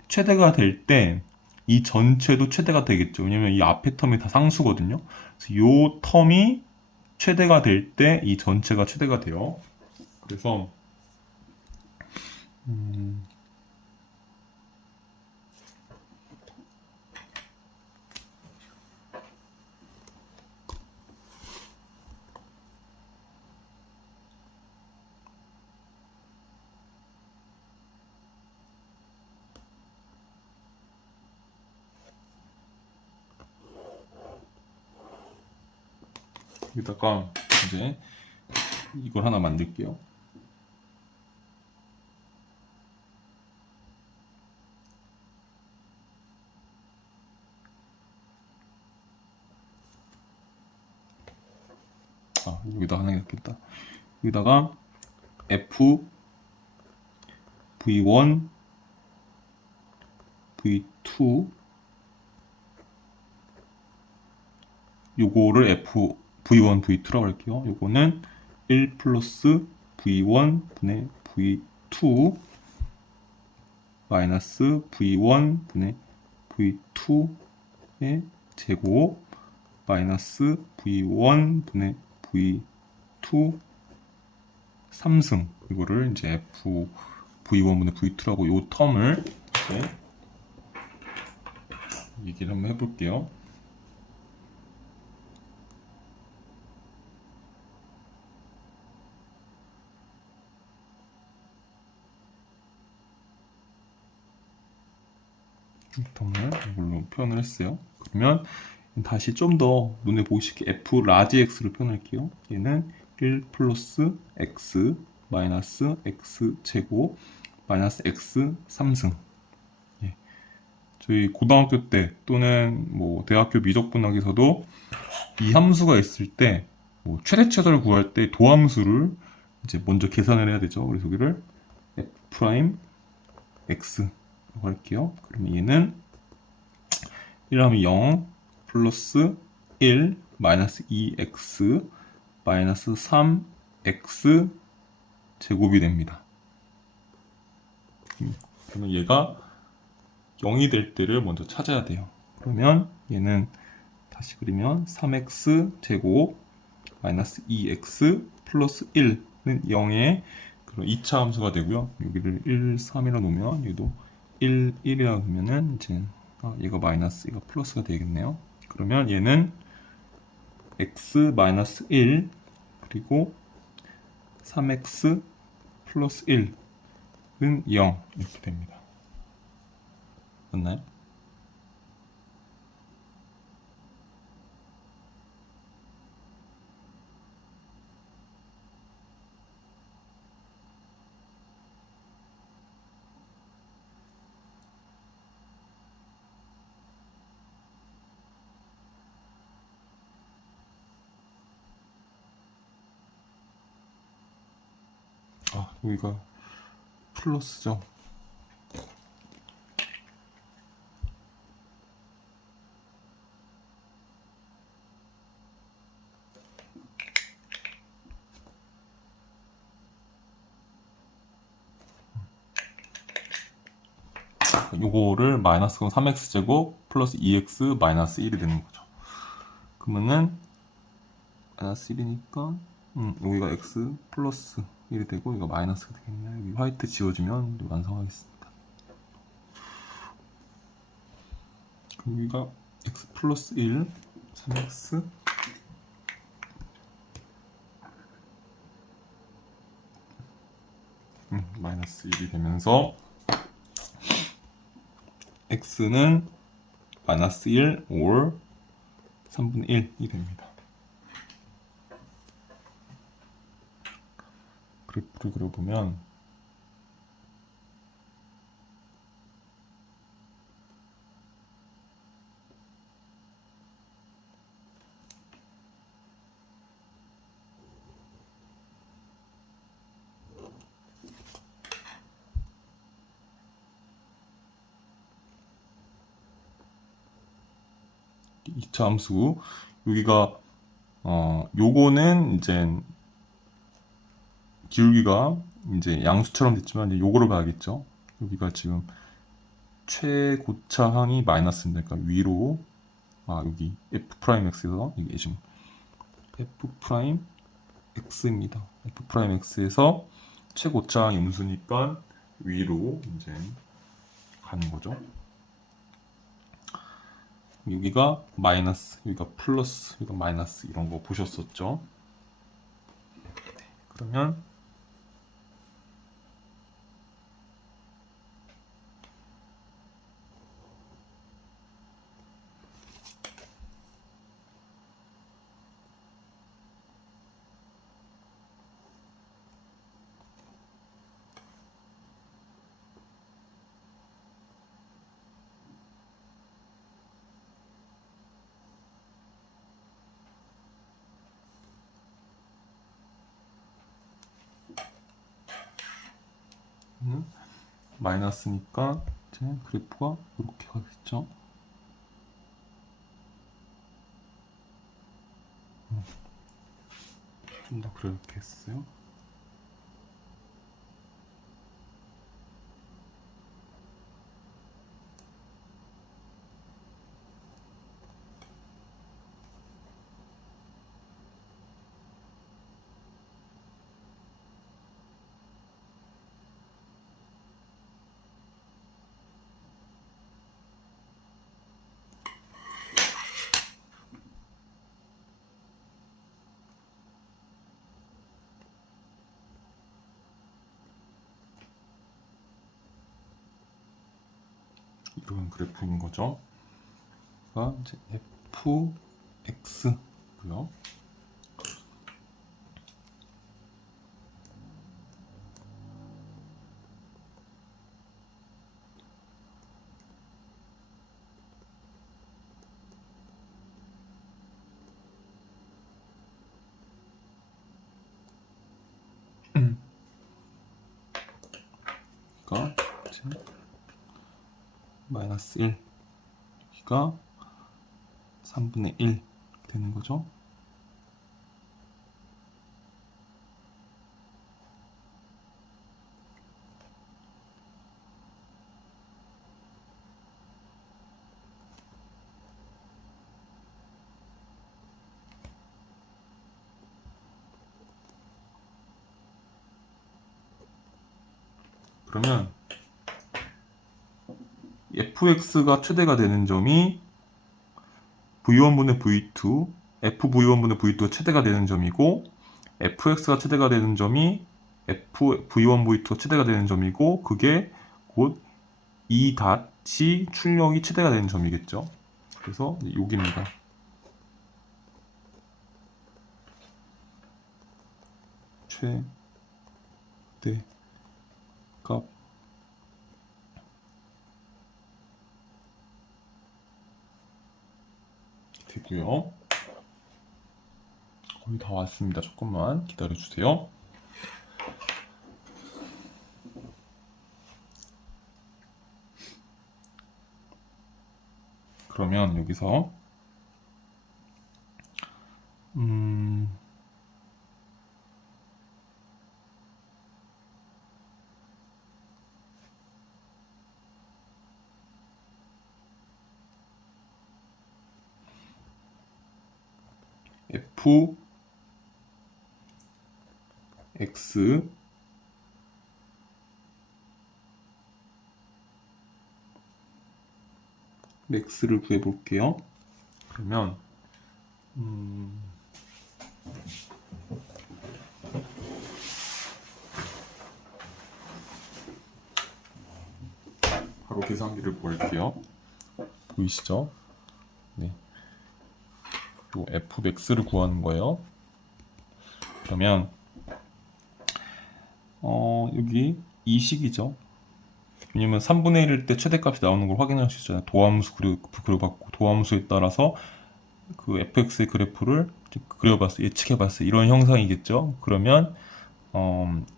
최대가 될 때 이 전체도 최대가 되겠죠. 왜냐면 이 앞에 텀이 다 상수거든요. 그래서 요 텀이 최대가 될 때 이 전체가 최대가 돼요. 그래서 여기다가 이제 이걸 하나 만들게요. 여기다가 하는 게 낫겠다. 여기다가 F V1 V2 요거를 F V1 V2라고 할게요. 요거는 1 플러스 V1 분의 V2 마이너스 V1 분의 V2의 제곱 마이너스 V1 분의 V2 3승 이거를 이제 F V1 분의 V2라고 요 텀을 이제 얘기를 한번 해볼게요. 텀을 이걸로 표현을 했어요. 그러면 다시 좀 더 눈에 보이시게 F 라지 X로 표현할게요. 얘는 1 플러스 X 마이너스 X 제곱 마이너스 X 3승. 예. 저희 고등학교 때 또는 뭐 대학교 미적분학에서도 이 함수가 있을 때 뭐 최대치수를 구할 때 도함수를 이제 먼저 계산을 해야 되죠. 그래서 여기를 F 프라임 X라고 할게요. 그러면 얘는 1하면 0 플러스 1 마이너스 2x 마이너스 3x 제곱이 됩니다. 그러면 얘가 0이 될 때를 먼저 찾아야 돼요. 그러면 얘는 다시 그리면 3x 제곱 마이너스 2x 플러스 1은 0의 그런 2차 함수가 되고요. 여기를 1, 3이라 놓으면 얘도 1, 1이라 놓으면은 이제 얘가 마이너스, 얘가 플러스가 되겠네요. 그러면 얘는 x 마이너스 1 그리고 3x 플러스 1은 0 이렇게 됩니다. 맞나요? 여기가 플러스죠. 요거를 마이너스 3x제곱 플러스 2x 마이너스 1이 되는 거죠. 그러면은 마이너스 1이니까 여기가 x 플러스 1이 되고 이거 마이너스가 되겠네요. 여기 화이트 지워주면 완성하겠습니다. 그럼 여기가 x 플러스 1 3x 마이너스 1이 되면서 x는 마이너스 1 or 3분의 1이 됩니다. 그래프를 그려보면 이차 함수 여기가 요거는 이제 기울기가 이제 양수처럼 됐지만 이제 요거로 가야겠죠. 여기가 지금 최고차항이 마이너스입니다. 그러니까 위로 여기 f 프라임 x에서 이게 지금 f 프라임 x입니다. f 프라임 x에서 최고차항이 음수니까 위로 이제 가는 거죠. 여기가 마이너스, 여기가 플러스, 여기가 마이너스 이런 거 보셨었죠? 그러면 마이너스니까 이제 그래프가 이렇게 가겠죠. 좀 더 그렇게 했어요. 이런 그래프인 거죠. 가 이제 fx고요. 그러니까 이제 마이너스 1 여기가 3분의 1 되는 거죠. 그러면 fx가 최대가 되는 점이 v1분의 v2, fv1분의 v2가 최대가 되는 점이고, fx가 최대가 되는 점이 v1, v2가 최대가 되는 점이고, 그게 곧 이 닷이 출력이 최대가 되는 점이겠죠. 그래서 여기입니다. 최대 값 되고요. 거의 다 왔습니다. 조금만 기다려 주세요. 그러면 여기서 f x max를 구해 볼게요. 그러면 바로 계산기를 구할게요. 보이시죠? 네. 요 f max를 구하는 거예요. 그러면 여기 이 식이죠. 왜냐면 3분의 1일 때 최대값이 나오는 걸 확인할 수 있잖아요. 도함수 그려봤고 도함수에 따라서 그 fx의 그래프를 그려봤어요. 예측해봤어요. 이런 형상이겠죠. 그러면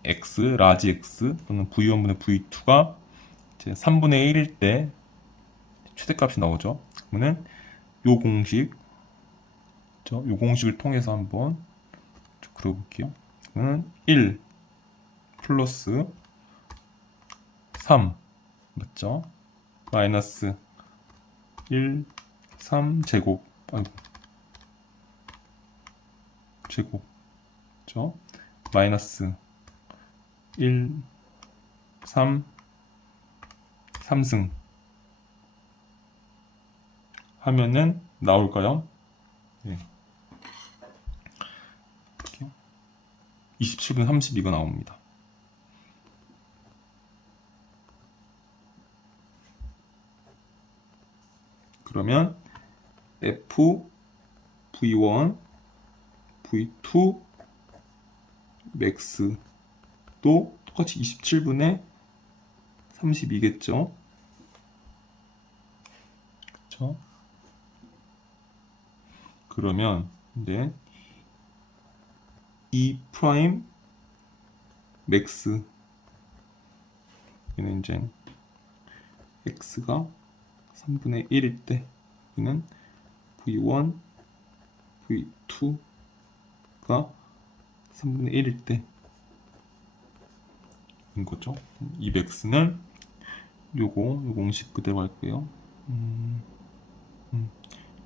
x, 라지 x 또는 v1분의 v2가 이제 3분의 1일 때 최대값이 나오죠. 그러면 요 공식, 요 공식을 통해서 한번 그려볼게요. 그러면 1 플러스 3 맞죠? 마이너스 1, 3 제곱, 아이고, 제곱, 그죠? 마이너스 1, 3, 3승 하면은 나올까요? 네. 27분 32가 나옵니다. 그러면 f v1 v2 max도 똑같이 27분의 32겠죠. 그렇죠? 그러면 이제 E 프라임 맥스 여기는 이제 x가 3분의 1일 때, 여기는 v1, v2가 3분의 1일 때 인 거죠. 이 x는 요 공식 그대로 갈게요.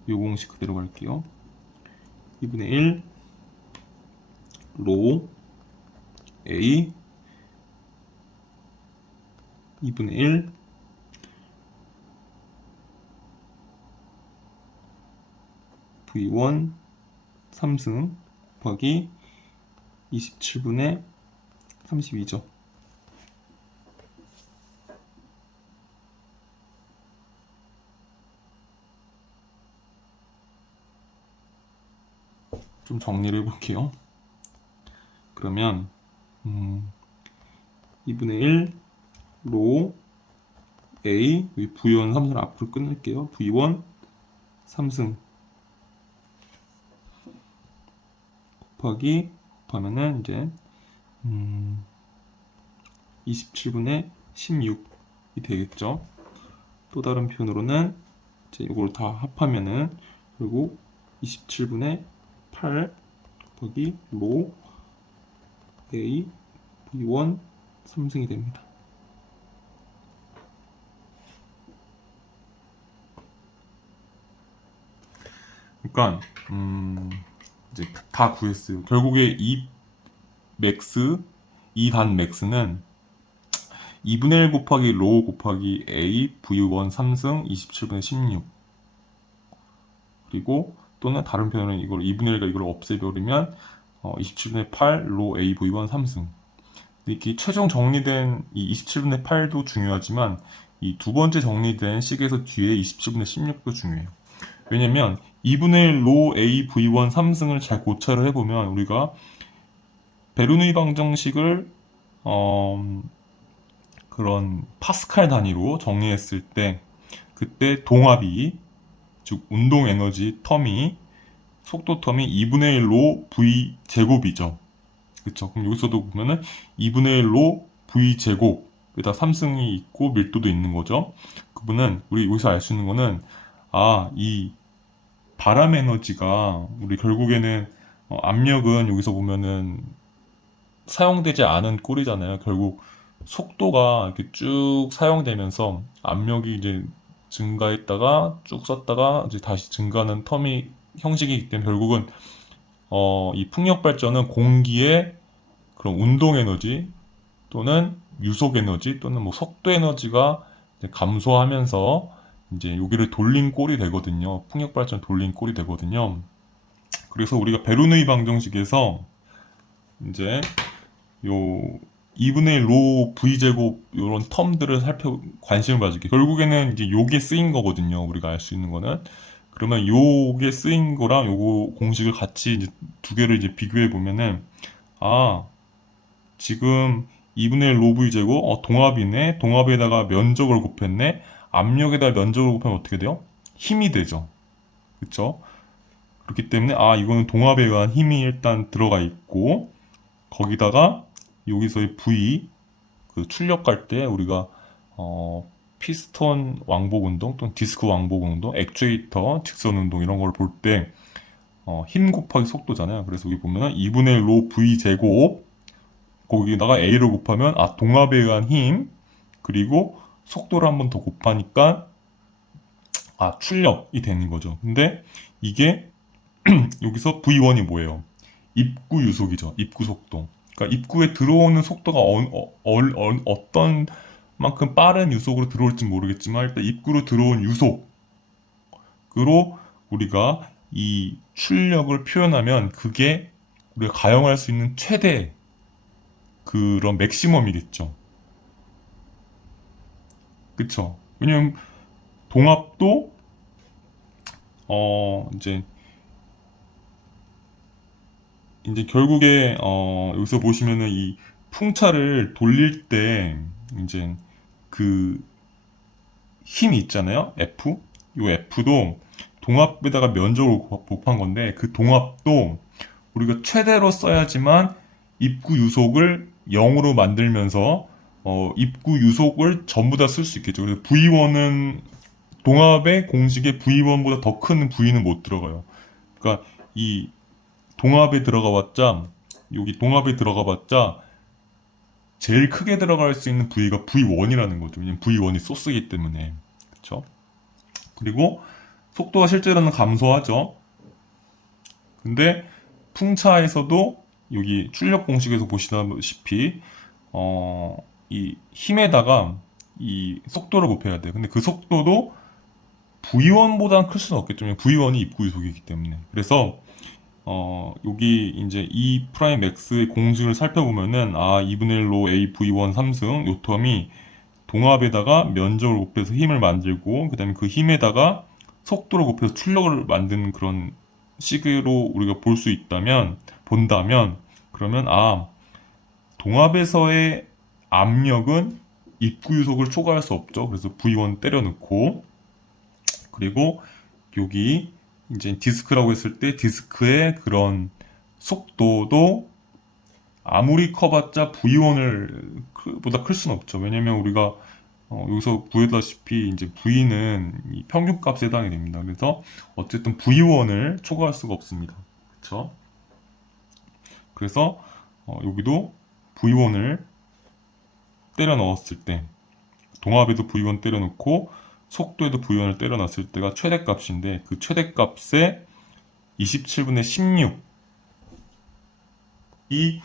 요 공식 그대로 갈게요. 2분의 1 로 a 2분의 1 v1 3승 곱하기 27분의 32죠. 좀 정리를 해볼게요. 그러면 2분의 1 로 a v1 3승을 앞으로 끊을게요. v1 3승 곱하기 하면은 이제 27분의 16이 되겠죠. 또 다른 표현으로는 이제 이걸 다 합하면은 그리고 27분의 8 곱하기 로 a v1 3승이 됩니다. 그러니까 이제 다 구했어요. 결국에 이 맥스, 이 단 맥스는 2분의 1 곱하기 로 곱하기 a v1 3승 27분의 16 그리고 또는 다른 표현은 이걸 2분의 1과 이걸 없애버리면 27분의 8 로 a v1 3승. 이렇게 최종 정리된 이 27분의 8도 중요하지만 이 두 번째 정리된 식에서 뒤에 27분의 16도 중요해요. 왜냐면 2분의 1 로 a v1 3승을 잘 고찰을 해보면 우리가 베르누이 방정식을 그런 파스칼 단위로 정리했을 때 그때 동압이 즉 운동 에너지 텀이 속도 텀이 2분의 1로 v 제곱이죠. 그쵸? 그럼 여기서도 보면은 2분의 1로 v 제곱에다 3승이 있고 밀도도 있는 거죠. 그분은 우리 여기서 알 수 있는 거는 이 바람 에너지가 우리 결국에는 압력은 여기서 보면은 사용되지 않은 꼴이잖아요. 결국 속도가 이렇게 쭉 사용되면서 압력이 이제 증가했다가 쭉 썼다가 이제 다시 증가하는 텀이 형식이기 때문에 결국은 이 풍력 발전은 공기의 그런 운동 에너지 또는 유속 에너지 또는 뭐 속도 에너지가 이제 감소하면서 이제 여기를 돌린 꼴이 되거든요. 풍력 발전 돌린 꼴이 되거든요. 그래서 우리가 베르누이 방정식에서 이제 요 2분의 1 로 v제곱 이런 텀들을 관심을 가질게. 결국에는 이제 요게 쓰인 거거든요. 우리가 알 수 있는 거는. 그러면 요게 쓰인 거랑 요거 공식을 같이 이제 두 개를 이제 비교해 보면은 지금 2분의 1 로 v제곱 동압이네. 동압에다가 면적을 곱했네. 압력에다가 면적을 곱하면 어떻게 돼요? 힘이 되죠. 그쵸? 그렇기 때문에 이거는 동압에 의한 힘이 일단 들어가 있고 거기다가 여기서의 V 그 출력할 때 우리가 피스톤 왕복 운동 또는 디스크 왕복 운동, 액추에이터 직선 운동 이런 걸 볼 때 힘 곱하기 속도잖아요. 그래서 여기 보면은 2분의 1 로 V 제곱 거기다가 A를 곱하면 동압에 의한 힘 그리고 속도를 한 번 더 곱하니까 출력이 되는 거죠. 근데 이게 여기서 V1이 뭐예요? 입구 유속이죠. 입구 속도. 그러니까 입구에 들어오는 속도가 어떤 만큼 빠른 유속으로 들어올지 모르겠지만 일단 입구로 들어온 유속으로 우리가 이 출력을 표현하면 그게 우리가 가용할 수 있는 최대 그런 맥시멈이겠죠. 그쵸? 왜냐면 동압도 이제 결국에 여기서 보시면은 이 풍차를 돌릴 때 이제 그 힘이 있잖아요. F. 이 F도 동압에다가 면적을 곱한 건데 그 동압도 우리가 최대로 써야지만 입구 유속을 0으로 만들면서 입구 유속을 전부 다 쓸 수 있겠죠. 그래서 V1은 동합의 공식에 V1보다 더 큰 V는 못 들어가요. 그러니까 이 동합에 들어가봤자 여기 동합에 들어가봤자 제일 크게 들어갈 수 있는 V가 V1이라는 거죠. 왜냐면 V1이 소스이기 때문에. 그렇죠? 그리고 속도가 실제로는 감소하죠. 근데 풍차에서도 여기 출력 공식에서 보시다시피 이 힘에다가 이 속도를 곱해야 돼요. 근데 그 속도도 V1보다는 클 수는 없겠죠. V1이 입구 유속이기 때문에. 그래서 여기 이제 E 프라임 X의 공식을 살펴보면은 2분의 1로 A V1 3승 요 텀이 동합에다가 면적을 곱해서 힘을 만들고 그 다음에 그 힘에다가 속도를 곱해서 출력을 만드는 그런 식으로 우리가 볼 수 있다면 본다면 그러면 동합에서의 압력은 입구 유속을 초과할 수 없죠. 그래서 V1 때려 넣고 그리고 여기 이제 디스크라고 했을 때 디스크의 그런 속도도 아무리 커봤자 V1을 보다 클 수는 없죠. 왜냐면 우리가 여기서 구했다시피 이제 V는 이 평균값에 해당이 됩니다. 그래서 어쨌든 V1을 초과할 수가 없습니다. 그렇죠? 그래서 여기도 V1을 때려 넣었을 때 동합에도 V1 때려 넣고 속도에도 V1을 때려 놨을 때가 최대값인데 그 최대값의 27분의 16이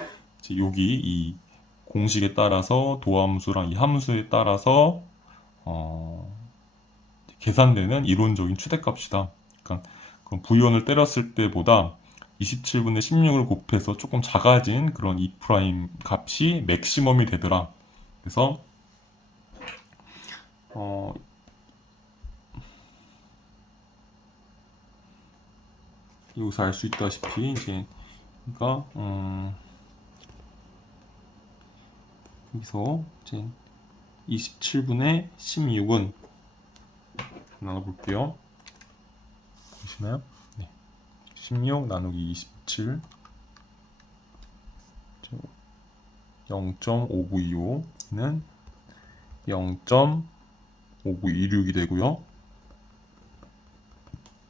여기 이 공식에 따라서 도함수랑 이 함수에 따라서 계산되는 이론적인 최대값이다. 그러니까 그럼 V1을 때렸을 때보다 27분의 16을 곱해서 조금 작아진 그런 E' 값이 맥시멈이 되더라. 그래서 여기서 알 수 있다시피 이제 그러니까 여기서 이제 27분의 16은 나눠볼게요. 보시나요? 네. 16 나누기 27 0.5925는 0.5926이 되고요.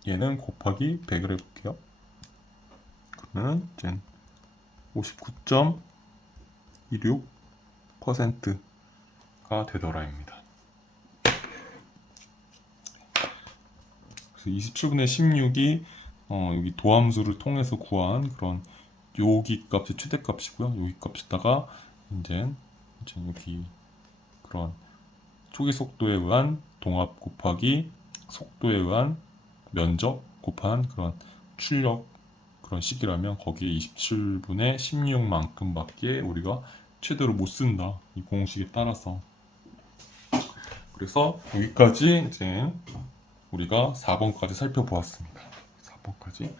얘는 곱하기 100을 해볼게요. 그러면 이제 59.16%가 되더라입니다. 그래서 27분의 16이 여기 도함수를 통해서 구한 그런 여기 값의 최대값이고요. 여기 값에다가 이제 여기 그런 초기 속도에 의한 동합 곱하기 속도에 의한 면적 곱한 그런 출력 그런 식이라면 거기에 27분의 16만큼밖에 우리가 최대로 못 쓴다. 이 공식에 따라서. 그래서 여기까지 이제 우리가 4번까지 살펴보았습니다. 4번까지.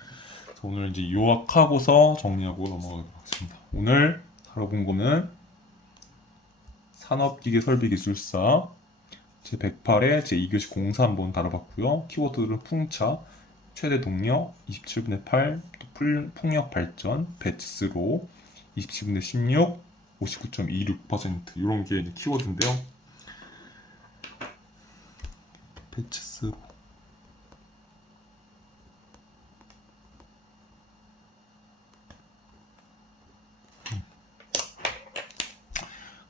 오늘 이제 요약하고서 정리하고 넘어가도록 하겠습니다. 오늘 다뤄본 거는 산업기계 설비기술사 제108에 제2교시 공사 한번 다뤄봤고요. 키워드들은 풍차, 최대 동력, 27분의 8, 풍력 발전, 배치스로, 27분의 16, 59.26% 이런 게 이제 키워드인데요. 배치스로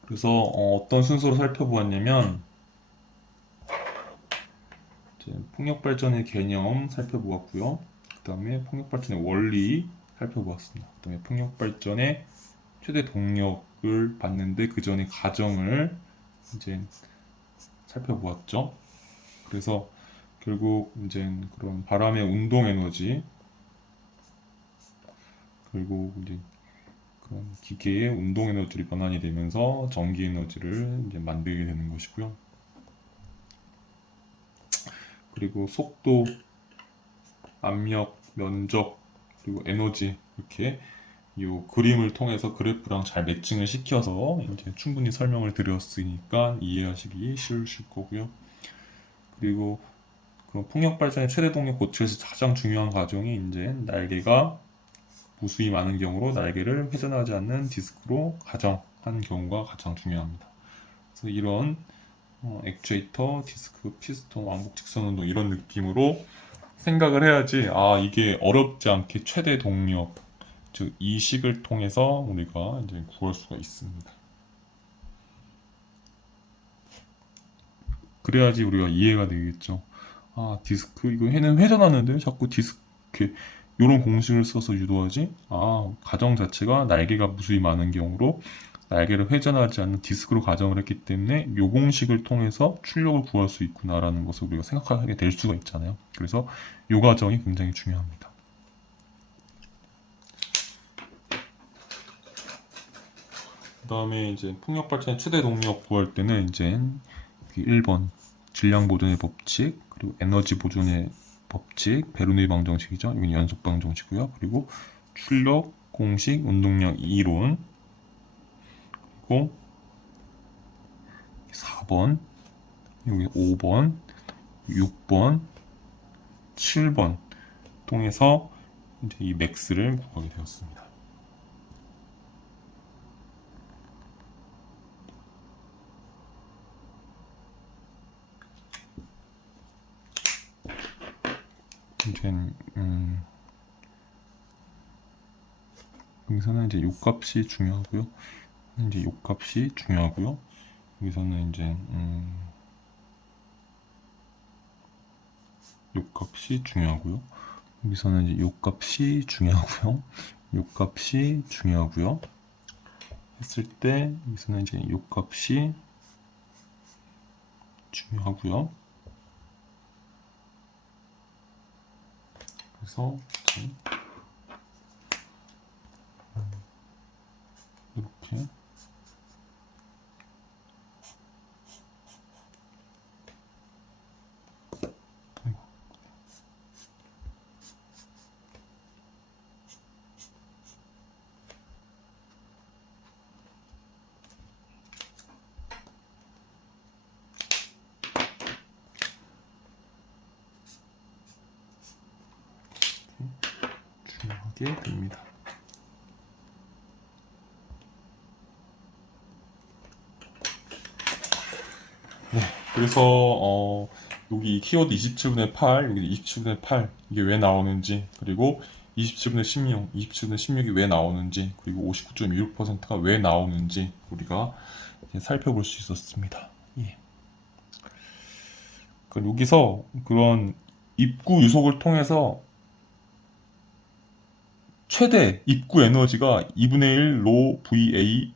그래서 어떤 순서로 살펴보았냐면 풍력 발전의 개념 살펴보았고요. 그 다음에 풍력 발전의 원리 살펴보았습니다. 그 다음에 풍력 발전의 최대 동력을 봤는데 그 전에 과정을 이제 살펴보았죠. 그래서 결국 이제 그런 바람의 운동 에너지 결국 이제 그런 기계의 운동 에너지를 변환이 되면서 전기 에너지를 이제 만들게 되는 것이고요. 그리고 속도, 압력, 면적, 그리고 에너지 이렇게 이 그림을 통해서 그래프랑 잘 매칭을 시켜서 이제 충분히 설명을 드렸으니까 이해하시기 쉬우실 거고요. 그리고 그런 풍력 발전의 최대 동력 고치에서 가장 중요한 과정이 이제 날개가 무수히 많은 경우로 날개를 회전하지 않는 디스크로 가정한 경우가 가장 중요합니다. 그래서 이런 액추에이터, 디스크, 피스톤, 왕복 직선 운동 이런 느낌으로 생각을 해야지 이게 어렵지 않게 최대 동력 즉 이 식을 통해서 우리가 이제 구할 수가 있습니다. 그래야지 우리가 이해가 되겠죠. 디스크 이거 해는 회전하는데 자꾸 디스크 이런 공식을 써서 유도하지? 가정 자체가 날개가 무수히 많은 경우로 날개를 회전하지 않는 디스크로 가정을 했기 때문에 이 공식을 통해서 출력을 구할 수 있구나라는 것을 우리가 생각하게 될 수가 있잖아요. 그래서 이 과정이 굉장히 중요합니다. 그 다음에 이제 풍력 발전의 최대 동력 구할 때는 이제 1번 질량 보존의 법칙, 그리고 에너지 보존의 법칙, 베르누이 방정식이죠. 이건 연속 방정식이고요. 그리고 출력 공식, 운동량 이론, 그리고 4번, 여기 5번, 6번, 7번 통해서 이제 이 맥스를 구하게 되었습니다. 이제 여기서는 이제 요값이 중요하고요. 이제 요값이 중요하고요. 여기서는 이제 요값이 중요하고요. 여기서는 이제 요값이 중요하고요. 요값이 중요하고요. 했을 때 여기서는 이제 요값이 중요하고요. 그래서 이렇게 중요하게 됩니다. 네, 그래서 여기 키워드 27분의 8, 여기 27분의 8 이게 왜 나오는지, 그리고 27분의 16, 27분의 16이 왜 나오는지, 그리고 59.26%가 왜 나오는지 우리가 이제 살펴볼 수 있었습니다. 예. 그러니까 여기서 그런 입구 유속을 통해서 최대 입구 에너지가 2분의 1 로 VA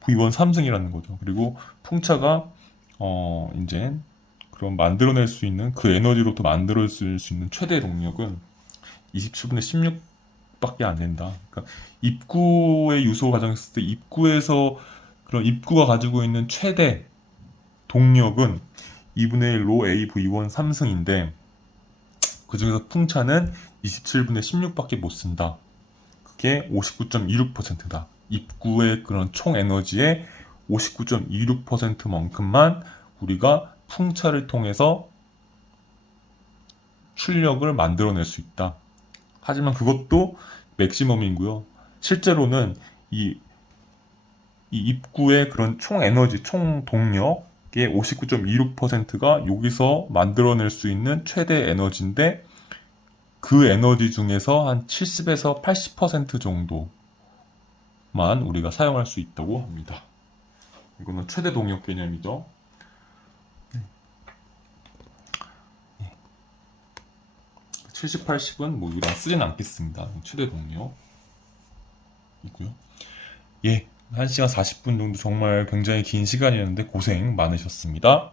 V1 3승이라는 거죠. 그리고 풍차가 이제 그런 만들어낼 수 있는 그 에너지로부터 만들어낼 수 있는 최대 동력은 27분의 16밖에 안 된다. 그러니까 입구의 유소 가정했을 때 입구에서 그런 입구가 가지고 있는 최대 동력은 2분의 1로 AV1 3승인데 그 중에서 풍차는 27분의 16밖에 못 쓴다. 그게 59.26%다. 입구의 그런 총 에너지의 59.26%만큼만 우리가 풍차를 통해서 출력을 만들어낼 수 있다. 하지만 그것도 맥시멈이고요. 실제로는 이 입구의 그런 총 에너지, 총 동력의 59.26%가 여기서 만들어낼 수 있는 최대 에너지인데 그 에너지 중에서 한 70에서 80% 정도만 우리가 사용할 수 있다고 합니다. 이거는 최대 동력 개념이죠. 70, 80은 뭐 이거랑 쓰진 않겠습니다. 최대 동력이고요. 예, 1시간 40분 정도 정말 굉장히 긴 시간이었는데 고생 많으셨습니다.